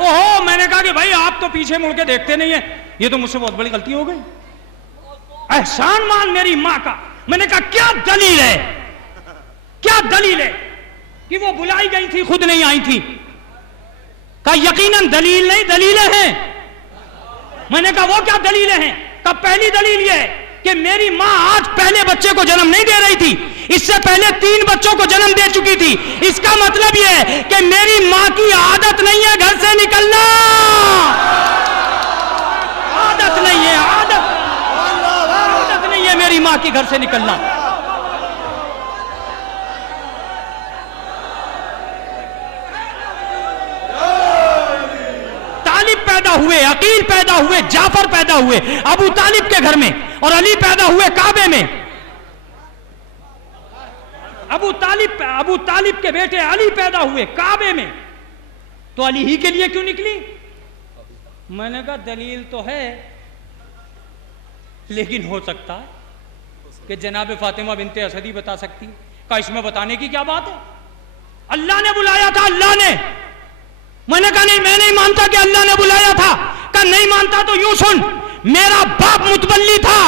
ओहो, मैंने कहा कि भाई आप तो पीछे मुड़ के देखते नहीं है, ये तो मुझसे बहुत बड़ी गलती हो गई। एहसान मान मेरी मां का। मैंने कहा क्या दलील है, क्या दलील है कि वो बुलाई गई थी खुद नहीं आई थी? कहा यकीनन दलील नहीं, दलीलें हैं। मैंने कहा वो क्या दलीलें हैं? कहा पहली दलील ये है कि मेरी मां आज पहले बच्चे को जन्म नहीं दे रही थी, इससे पहले 3 बच्चों को जन्म दे चुकी थी। इसका मतलब यह है कि मेरी मां की आदत नहीं है घर से निकलना, आदत नहीं है, आदत नहीं है मेरी मां की घर से निकलना। तालिब पैदा हुए, अकील पैदा हुए, जाफर पैदा हुए अबू तालिब के घर में, और अली पैदा हुए काबे में। अबू तालिब के बेटे अली पैदा हुए काबे में, तो अली ही के लिए क्यों निकली? मैंने कहा दलील तो है, लेकिन हो सकता है कि जनाब फातिमा बिनते असदी बता सकती। का इसमें बताने की क्या बात है? अल्लाह ने बुलाया था, अल्लाह ने। मैंने कहा नहीं, मैं नहीं मानता कि अल्लाह ने बुलाया था। कहा नहीं मानता तो यूं सुन, मेरा बाप मुतवल्ली था,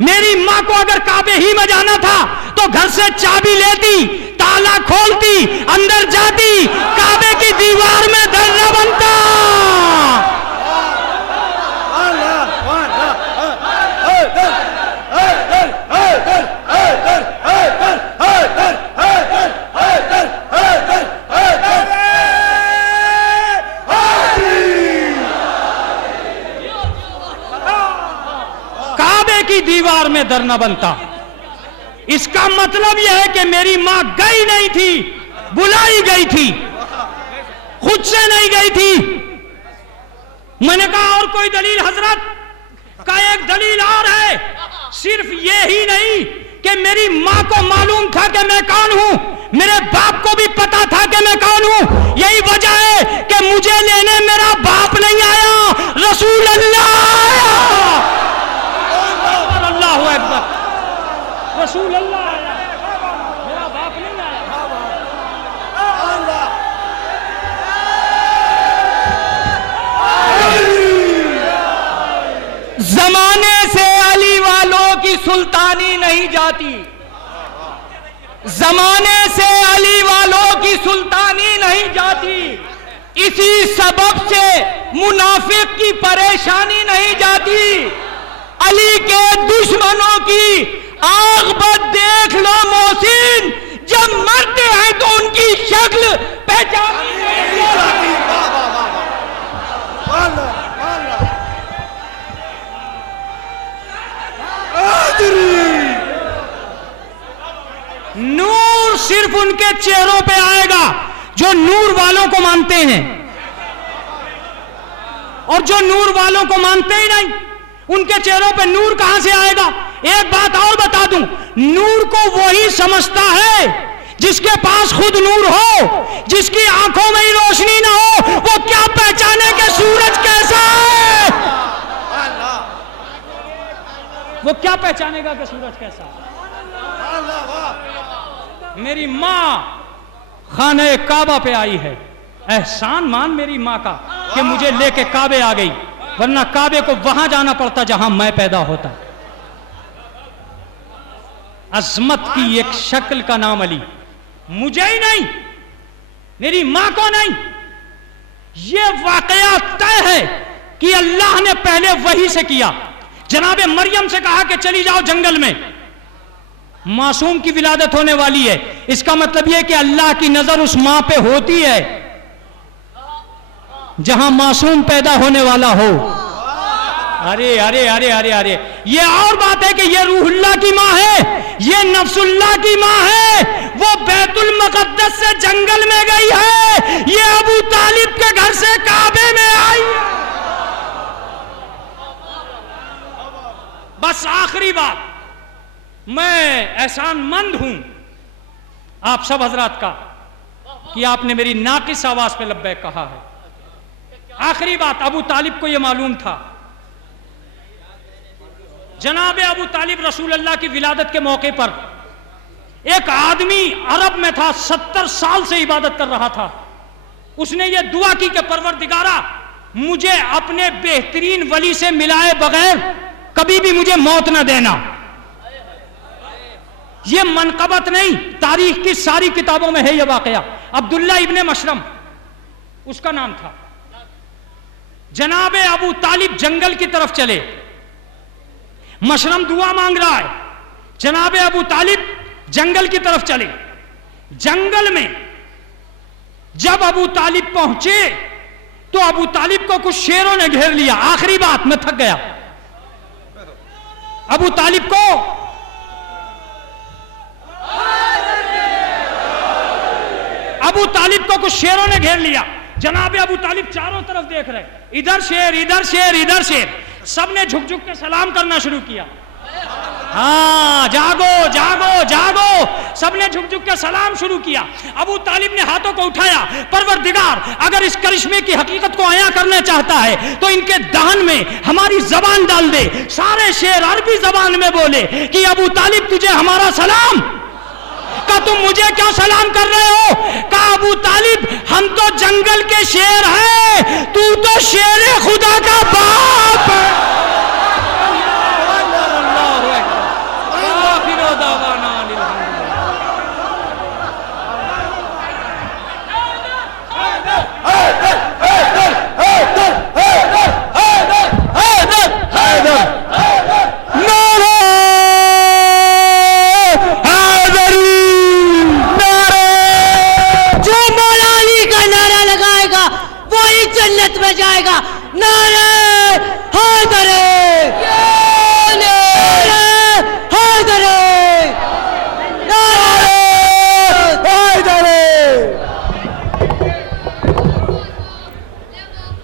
मेरी मां को अगर काबे ही में जाना था तो घर से चाबी लेती, ताला खोलती, अंदर जाती, काबे की दीवार में दर्रा बनता। काबे की दीवार में दर न बनता। इसका मतलब यह है कि मेरी मां गई नहीं थी, बुलाई गई थी, खुद से नहीं गई थी। मैंने कहा और कोई दलील हजरत? का एक दलील और है, सिर्फ ये ही नहीं कि मेरी मां को मालूम था कि मैं कौन हूं, मेरे बाप को भी पता था कि मैं कौन हूं। यही वजह है कि मुझे लेने मेरा बाप नहीं आया, रसूल अल्लाह आया। अल्लाहू अकबर, रसूल अल्लाह आया, मेरा बाप नहीं आया। जमाने से अली वालों की सुल्तानी नहीं जाती, जमाने से अली वालों की सुल्तानी नहीं जाती। इसी सबब से मुनाफिक की परेशानी नहीं जाती। अली के दुश्मनों की आखिरत देख लो मोहसिन, जब मरते हैं तो उनकी शक्ल पहचानी नहीं जाती। नूर सिर्फ उनके चेहरों पे आएगा जो नूर वालों को मानते हैं, और जो नूर वालों को मानते ही नहीं उनके चेहरों पे नूर कहां से आएगा? एक बात और बता दूं, नूर को वही समझता है जिसके पास खुद नूर हो, जिसकी आंखों में ही रोशनी ना हो, वो क्या पहचाने कि सूरज कैसा है? वो क्या पहचानेगा कि सूरज कैसा है? मेरी मां खाने काबा पे आई है, एहसान मान मेरी मां का कि मुझे लेके काबे आ गई, वरना काबे को वहां जाना पड़ता जहां मैं पैदा होता। अजमत की एक शक्ल का नाम अली, मुझे ही नहीं, मेरी मां को नहीं। यह वाकया तय है कि अल्लाह ने पहले वही से किया। जनाबे मरियम से कहा कि चली जाओ जंगल में, मासूम की विलादत होने वाली है। इसका मतलब यह कि अल्लाह की नजर उस मां पे होती है जहां मासूम पैदा होने वाला हो। अरे अरे अरे अरे अरे, ये और बात है कि ये रूहुल्लाह की मां है, ये नफ्सुल्लाह की मां है, वो बैतुल मुक़द्दस से जंगल में गई है, ये अबू तालिब के घर से काबे में आई। बस आखिरी बात, मैं एहसानमंद हूं आप सब हजरात का कि आपने मेरी नाकिस आवाज पे लब्बैक कहा है। आखिरी बात, अबू तालिब को यह मालूम था, जनाबे अबू तालिब रसूल अल्लाह की विलादत के मौके पर एक आदमी अरब में था, 70 साल से इबादत कर रहा था। उसने ये दुआ की कि परवरदिगारा मुझे अपने बेहतरीन वली से मिलाए बगैर कभी भी मुझे मौत न देना। ये मनकबत नहीं, तारीख की सारी किताबों में है यह वाकया। अब्दुल्ला इब्ने मशरम उसका नाम था। जनाबे अबू तालिब जंगल की तरफ चले, मशरम दुआ मांग रहा है, जनाबे अबू तालिब जंगल की तरफ चले। जंगल में जब अबू तालिब पहुंचे तो अबू तालिब को कुछ शेरों ने घेर लिया। आखिरी बात, मैं थक गया। अबू तालिब को कुछ शेरों ने घेर लिया। जनाबे अबू तालिब चारों तरफ देख रहे, इधर शेर, इधर शेर, इधर शेर। सबने झुक झुक के सलाम करना शुरू किया। हाँ, जागो जागो जागो, सबने झुक झुक के सलाम शुरू किया। अबू तालिब ने हाथों को उठाया, परवरदिगार अगर इस करिश्मे की हकीकत को आया करना चाहता है तो इनके दहन में हमारी जबान डाल दे। सारे शेर अरबी जबान में बोले कि अबू तालिब तुझे हमारा सलाम। का तुम मुझे क्या सलाम कर रहे हो? का अबू तालिब हम तो जंगल के शेर हैं, तू तो शेर खुदा का बाप है। वही जन्नत में जाएगा। नारे